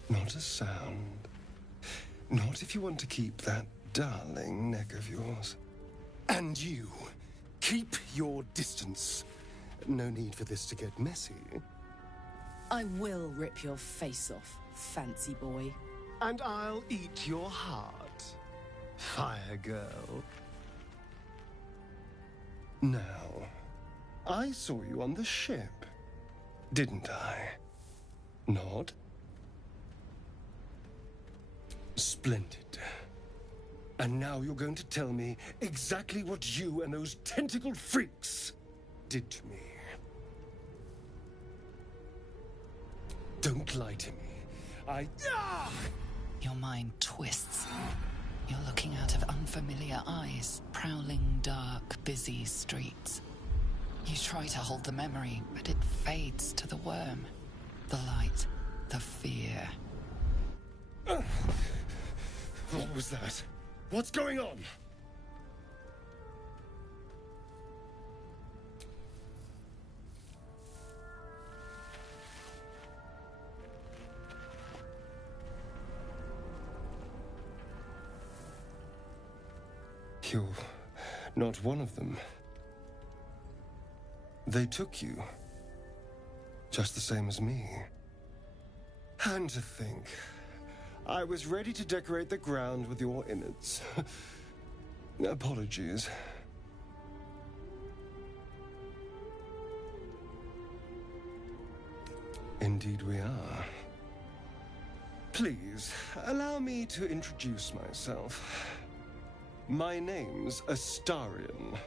Not a sound. Not if you want to keep that darling neck of yours. And you, keep your distance. No need for this to get messy. I will rip your face off, fancy boy. And I'll eat your heart, fire girl. Now, I saw you on the ship, didn't I? Nod? Splendid. And now you're going to tell me exactly what you and those tentacled freaks did to me. Don't lie to me. Your mind twists. You're looking out of unfamiliar eyes, prowling dark, busy streets. You try to hold the memory, but it fades to the worm. The light, the fear. What was that? What's going on? You're not one of them. They took you. Just the same as me. And to think, I was ready to decorate the ground with your innards. Apologies. Indeed we are. Please, allow me to introduce myself. My name's Astarion.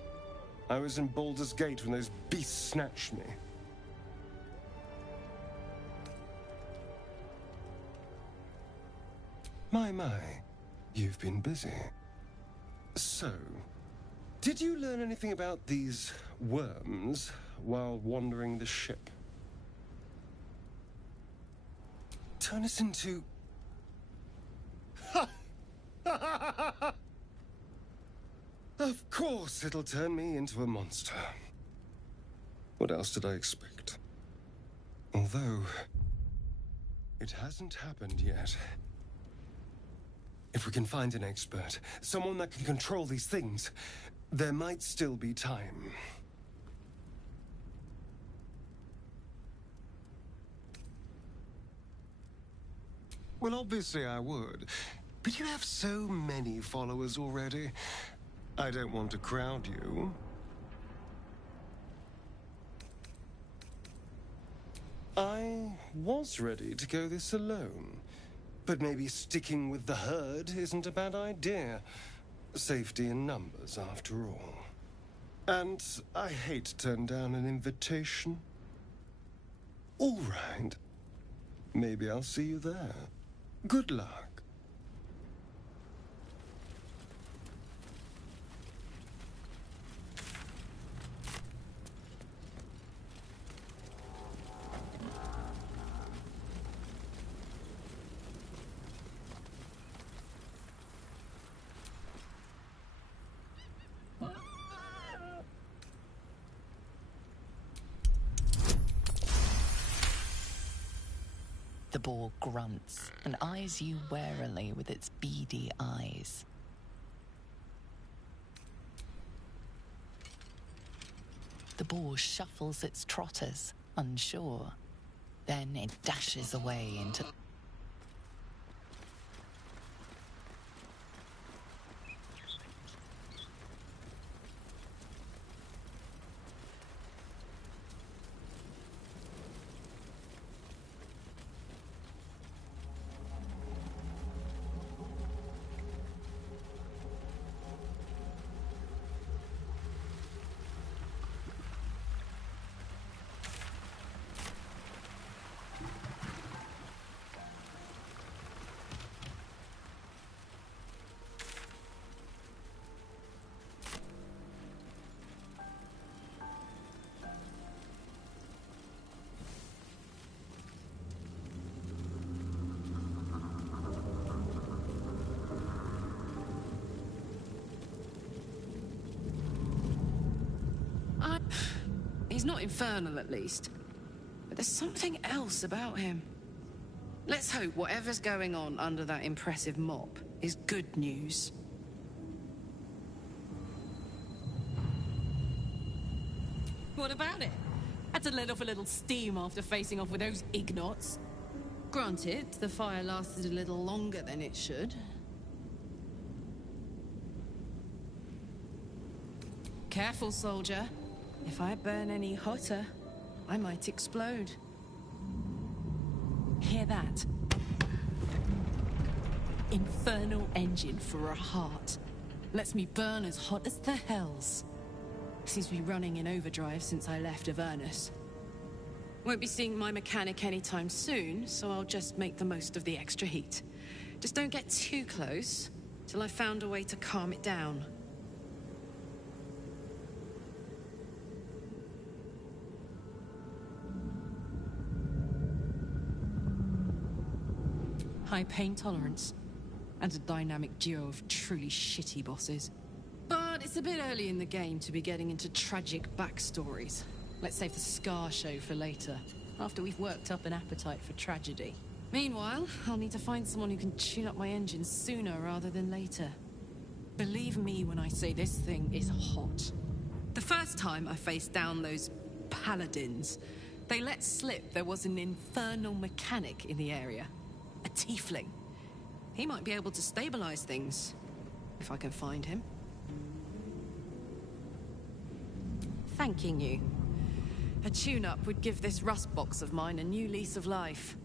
I was in Baldur's Gate when those beasts snatched me. My, you've been busy. So, did you learn anything about these worms while wandering the ship. Turn us into... Of course it'll turn me into a monster. What else did I expect? Although, it hasn't happened yet. If we can find an expert, someone that can control these things, there might still be time. Well, obviously I would. But you have so many followers already. I don't want to crowd you. I was ready to go this alone. But maybe sticking with the herd isn't a bad idea. Safety in numbers, after all. And I hate to turn down an invitation. All right. Maybe I'll see you there. Good luck. The boar grunts and eyes you warily with its beady eyes. The boar shuffles its trotters, unsure. Then it dashes away into... He's not infernal, at least. But there's something else about him. Let's hope whatever's going on under that impressive mop is good news. What about it? Had to let off a little steam after facing off with those ignots. Granted, the fire lasted a little longer than it should. Careful, soldier. If I burn any hotter, I might explode. Hear that? Infernal engine for a heart. Lets me burn as hot as the hells. Seems to be running in overdrive since I left Avernus. Won't be seeing my mechanic anytime soon, so I'll just make the most of the extra heat. Just don't get too close till I've found a way to calm it down. High pain tolerance, and a dynamic duo of truly shitty bosses. But it's a bit early in the game to be getting into tragic backstories. Let's save the Scar show for later, after we've worked up an appetite for tragedy. Meanwhile, I'll need to find someone who can tune up my engine sooner rather than later. Believe me when I say this thing is hot. The first time I faced down those paladins, they let slip there was an infernal mechanic in the area. A tiefling. He might be able to stabilize things, if I can find him. Thanking you. A tune-up would give this rust box of mine a new lease of life.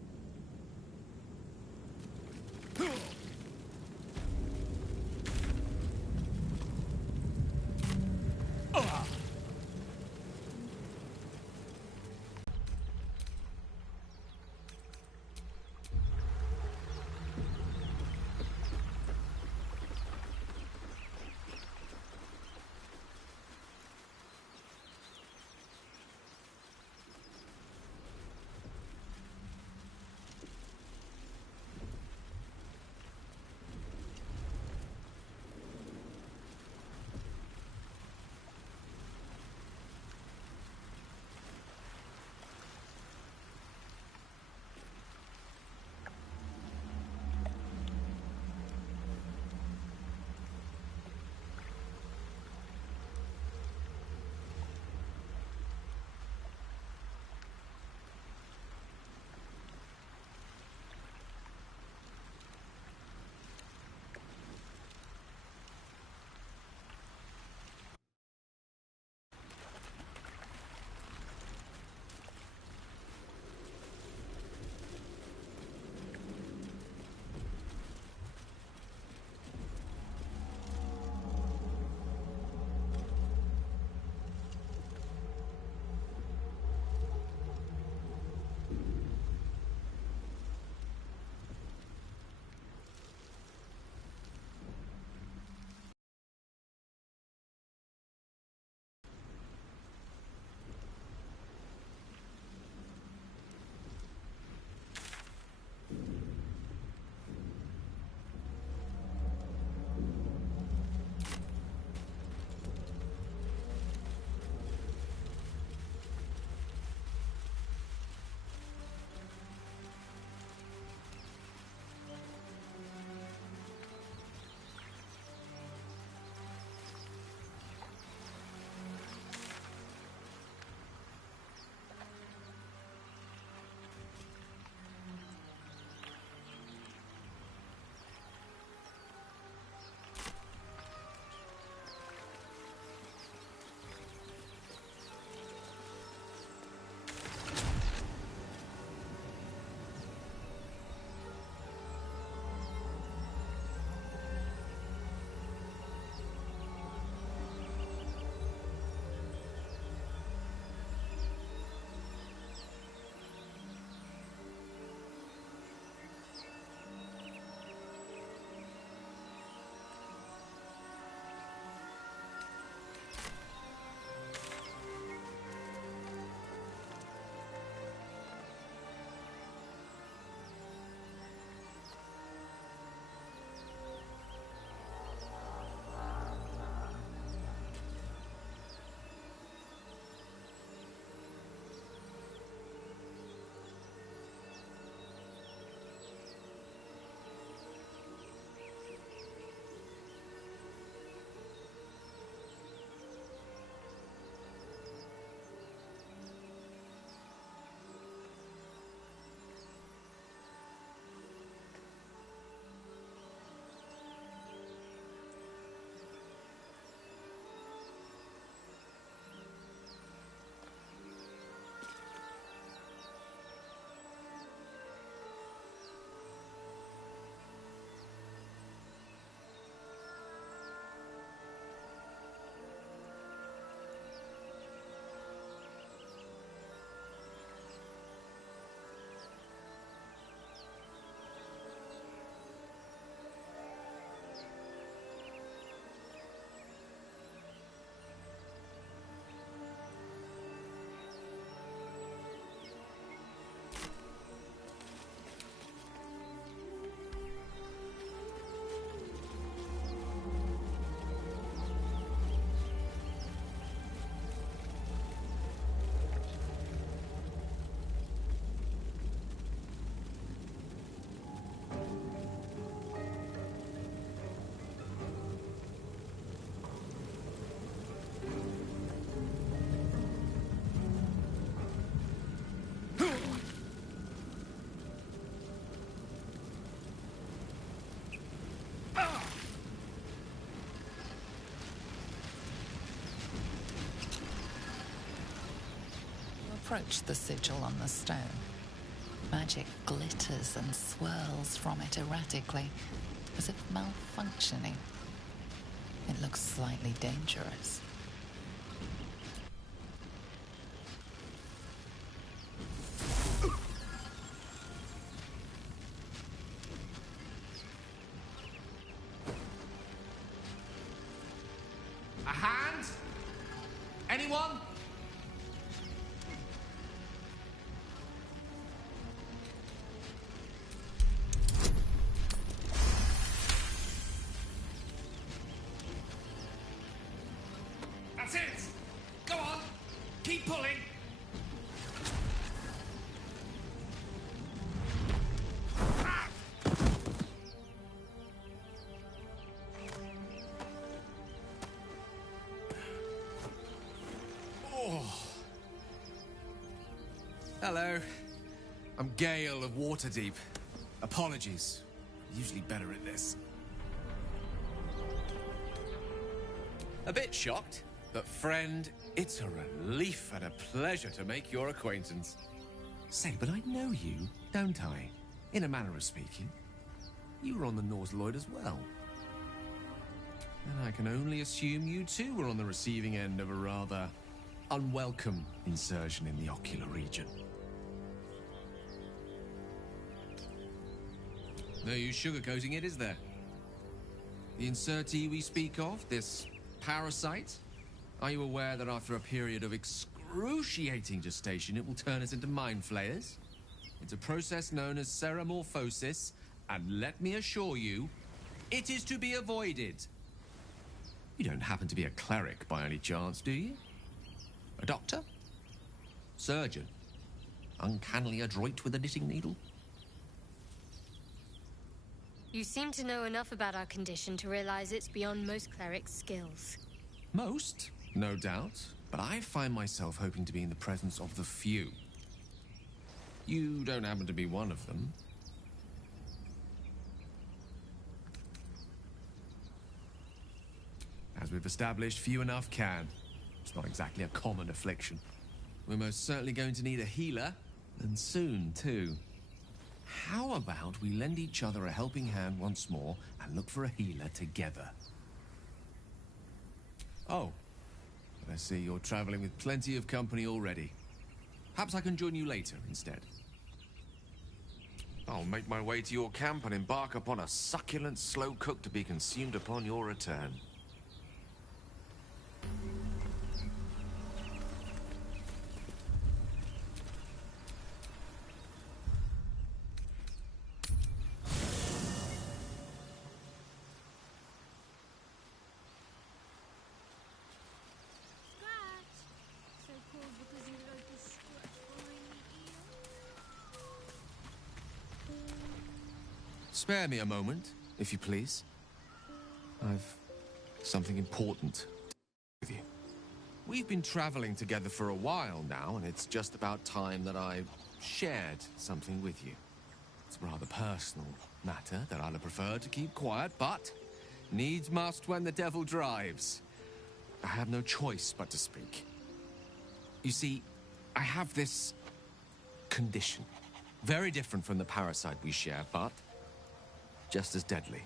approach the sigil on the stone. Magic glitters and swirls from it erratically, as if malfunctioning. It looks slightly dangerous. A hand? Anyone? That's it! Go on! Keep pulling! Ah! Oh. Hello. I'm Gale of Waterdeep. Apologies. I'm usually better at this. A bit shocked, but friend, it's a relief and a pleasure to make your acquaintance. Say, but I know you, don't I? In a manner of speaking. You were on the Norse Lloyd as well. And I can only assume you too were on the receiving end of a rather unwelcome insertion in the ocular region. No use sugarcoating it, is there? The insertee we speak of, this parasite, are you aware that after a period of excruciating gestation, it will turn us into mind flayers? It's a process known as ceremorphosis, and let me assure you, it is to be avoided. You don't happen to be a cleric by any chance, do you? A doctor? Surgeon? Uncannily adroit with a knitting needle? You seem to know enough about our condition to realize it's beyond most clerics' skills. Most, no doubt, but I find myself hoping to be in the presence of the few. You don't happen to be one of them. As we've established, few enough can. It's not exactly a common affliction. We're most certainly going to need a healer, and soon, too. How about we lend each other a helping hand once more and look for a healer together? Oh, I see you're traveling with plenty of company already. Perhaps I can join you later instead. I'll make my way to your camp and embark upon a succulent slow cook to be consumed upon your return. Spare me a moment, if you please. I've something important to with you. We've been traveling together for a while now, and it's just about time that I shared something with you. It's a rather personal matter that I'd prefer to keep quiet, but needs must when the devil drives. I have no choice but to speak. You see, I have this condition. Very different from the parasite we share, but just as deadly.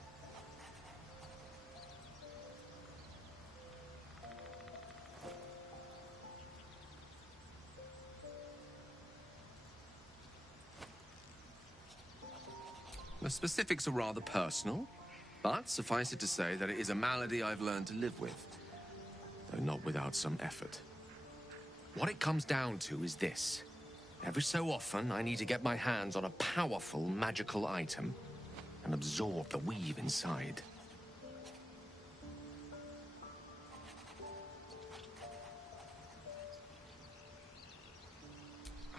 The specifics are rather personal, but suffice it to say that it is a malady I've learned to live with, though not without some effort. What it comes down to is this. Every so often, I need to get my hands on a powerful magical item and absorb the weave inside.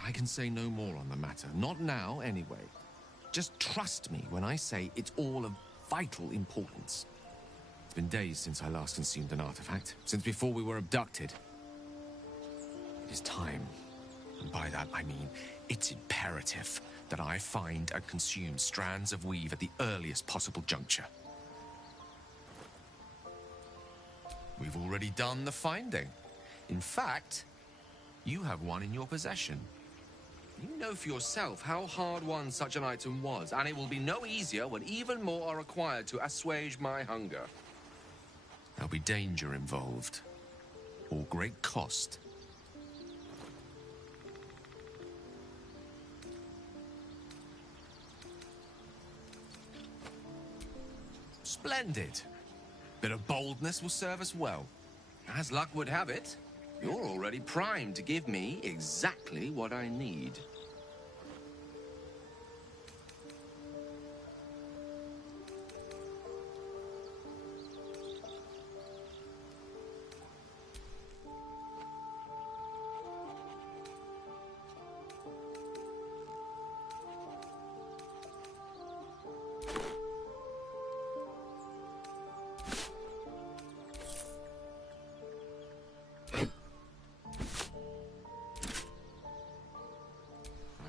I can say no more on the matter. Not now, anyway. Just trust me when I say it's all of vital importance. It's been days since I last consumed an artifact, since before we were abducted. It is time, and by that I mean it's imperative that I find and consume strands of weave at the earliest possible juncture. We've already done the finding. In fact, You have one in your possession. You know for yourself how hard-won such an item was, and it will be no easier when even more are required to assuage my hunger. There'll be danger involved, or great cost. Splendid. Bit of boldness will serve us well. As luck would have it, you're already primed to give me exactly what I need.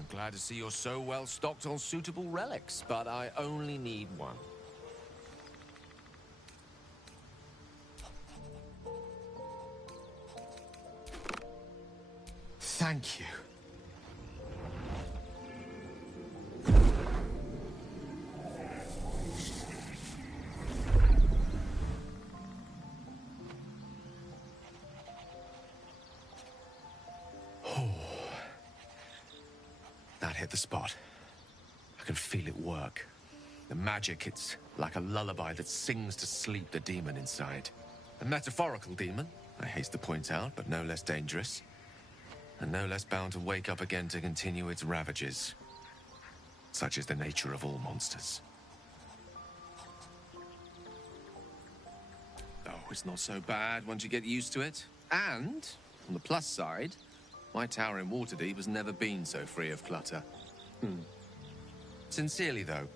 Glad to see you're so well stocked on suitable relics, but I only need one. Thank you. That hit the spot. I can feel it work. The magic, it's like a lullaby that sings to sleep the demon inside. A metaphorical demon, I haste to point out, but no less dangerous. And no less bound to wake up again to continue its ravages. Such is the nature of all monsters. Oh, it's not so bad once you get used to it. And, on the plus side, my tower in Waterdeep has never been so free of clutter. Sincerely, though,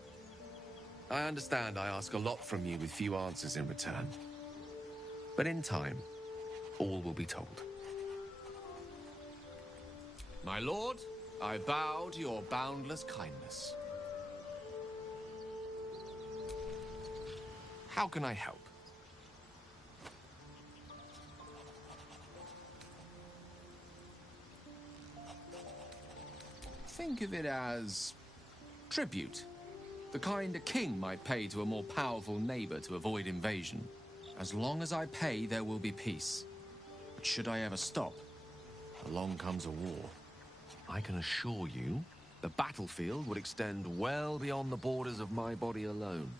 I understand I ask a lot from you with few answers in return. But in time, all will be told. My lord, I bow to your boundless kindness. How can I help? Think of it as tribute. The kind a king might pay to a more powerful neighbor to avoid invasion. As long as I pay, there will be peace. But should I ever stop, along comes a war. I can assure you, the battlefield would extend well beyond the borders of my body alone.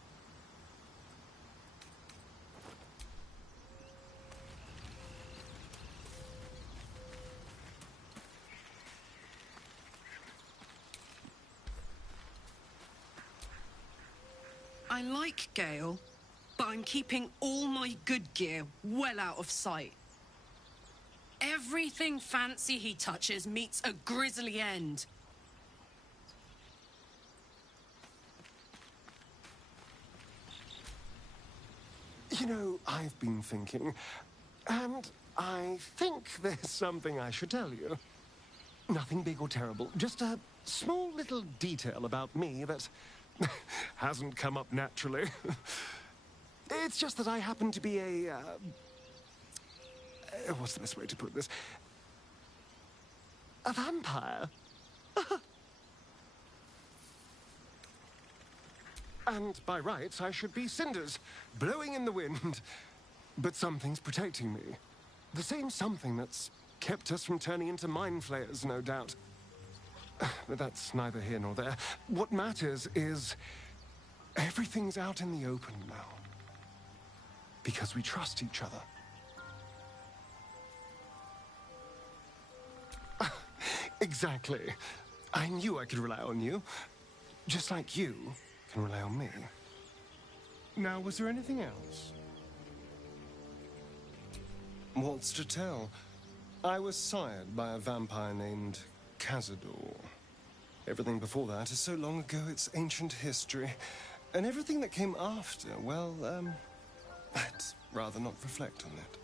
I like Gale, but I'm keeping all my good gear well out of sight. Everything fancy he touches meets a grisly end. You know, I've been thinking, and I think there's something I should tell you. Nothing big or terrible, just a small little detail about me that hasn't come up naturally. It's just that I happen to be a... what's the best way to put this? A vampire. And by rights, I should be cinders, blowing in the wind. But something's protecting me. The same something that's kept us from turning into mind flayers, no doubt. But that's neither here nor there. What matters is everything's out in the open now. Because we trust each other. Exactly. I knew I could rely on you. Just like you can rely on me. Now, was there anything else? What's to tell? I was sired by a vampire named Cazador. Everything before that is so long ago it's ancient history. And everything that came after, well, I'd rather not reflect on it.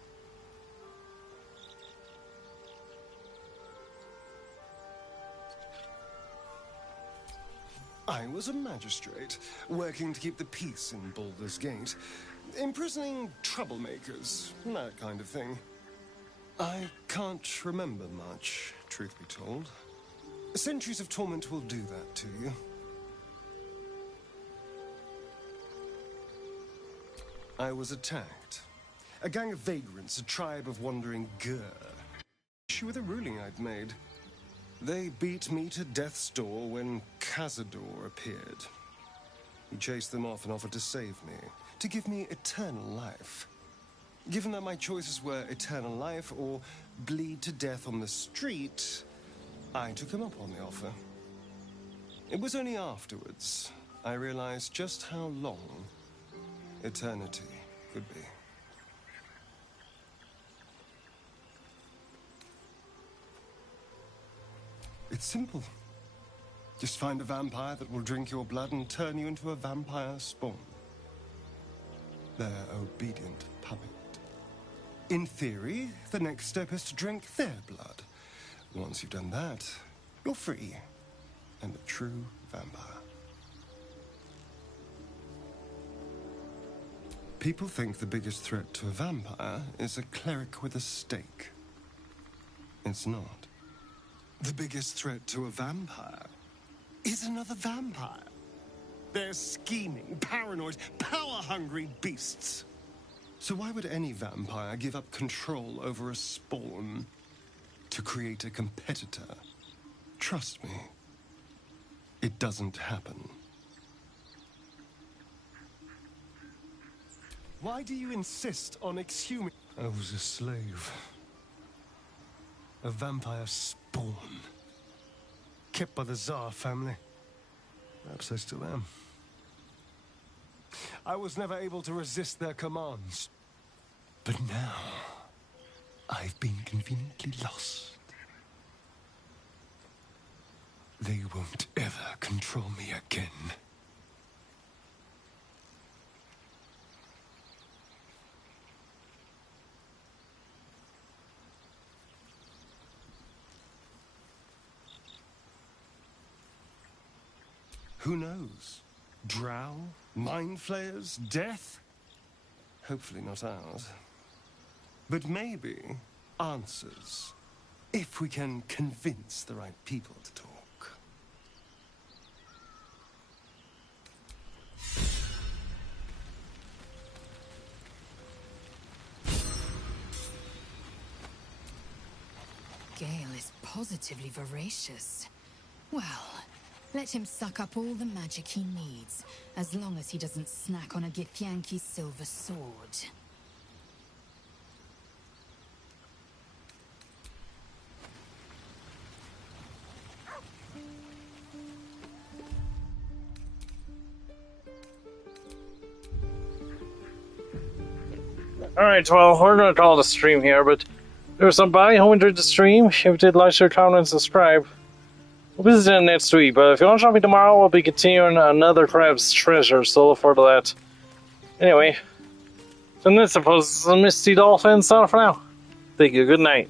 I was a magistrate, working to keep the peace in Baldur's Gate, imprisoning troublemakers, that kind of thing. I can't remember much, truth be told. Centuries of torment will do that to you. I was attacked. A gang of vagrants, a tribe of wandering Gur. Issue with a ruling I'd made. They beat me to death's door when Cazador appeared. He chased them off and offered to save me, to give me eternal life. Given that my choices were eternal life or bleed to death on the street, I took him up on the offer. It was only afterwards I realized just how long eternity could be. It's simple. Just find a vampire that will drink your blood and turn you into a vampire spawn. Their obedient puppet. In theory, the next step is to drink their blood. Once you've done that, you're free and a true vampire. People think the biggest threat to a vampire is a cleric with a stake. It's not. The biggest threat to a vampire is another vampire. They're scheming, paranoid, power-hungry beasts. So why would any vampire give up control over a spawn to create a competitor? Trust me, it doesn't happen. Why do you insist on exhuming? I was a slave. A vampire spawn. Kept by the Tsar family. Perhaps I still am. I was never able to resist their commands. But now, I've been conveniently lost. They won't ever control me again. Who knows? Drow? Mind flayers? Death? Hopefully not ours. But maybe answers. If we can convince the right people to talk. Gale is positively voracious. Well, let him suck up all the magic he needs, as long as he doesn't snack on a Githyanki silver sword. Alright, well, we're going to call the stream here, but there was somebody who enjoyed the stream. If you did, like, share, comment, and subscribe. We'll visit it next week, but if you want to join me tomorrow, we'll be continuing another Crab's Treasure, so look forward to that. Anyway, so this, I suppose, is a Mistydolphin. So for now, thank you, good night.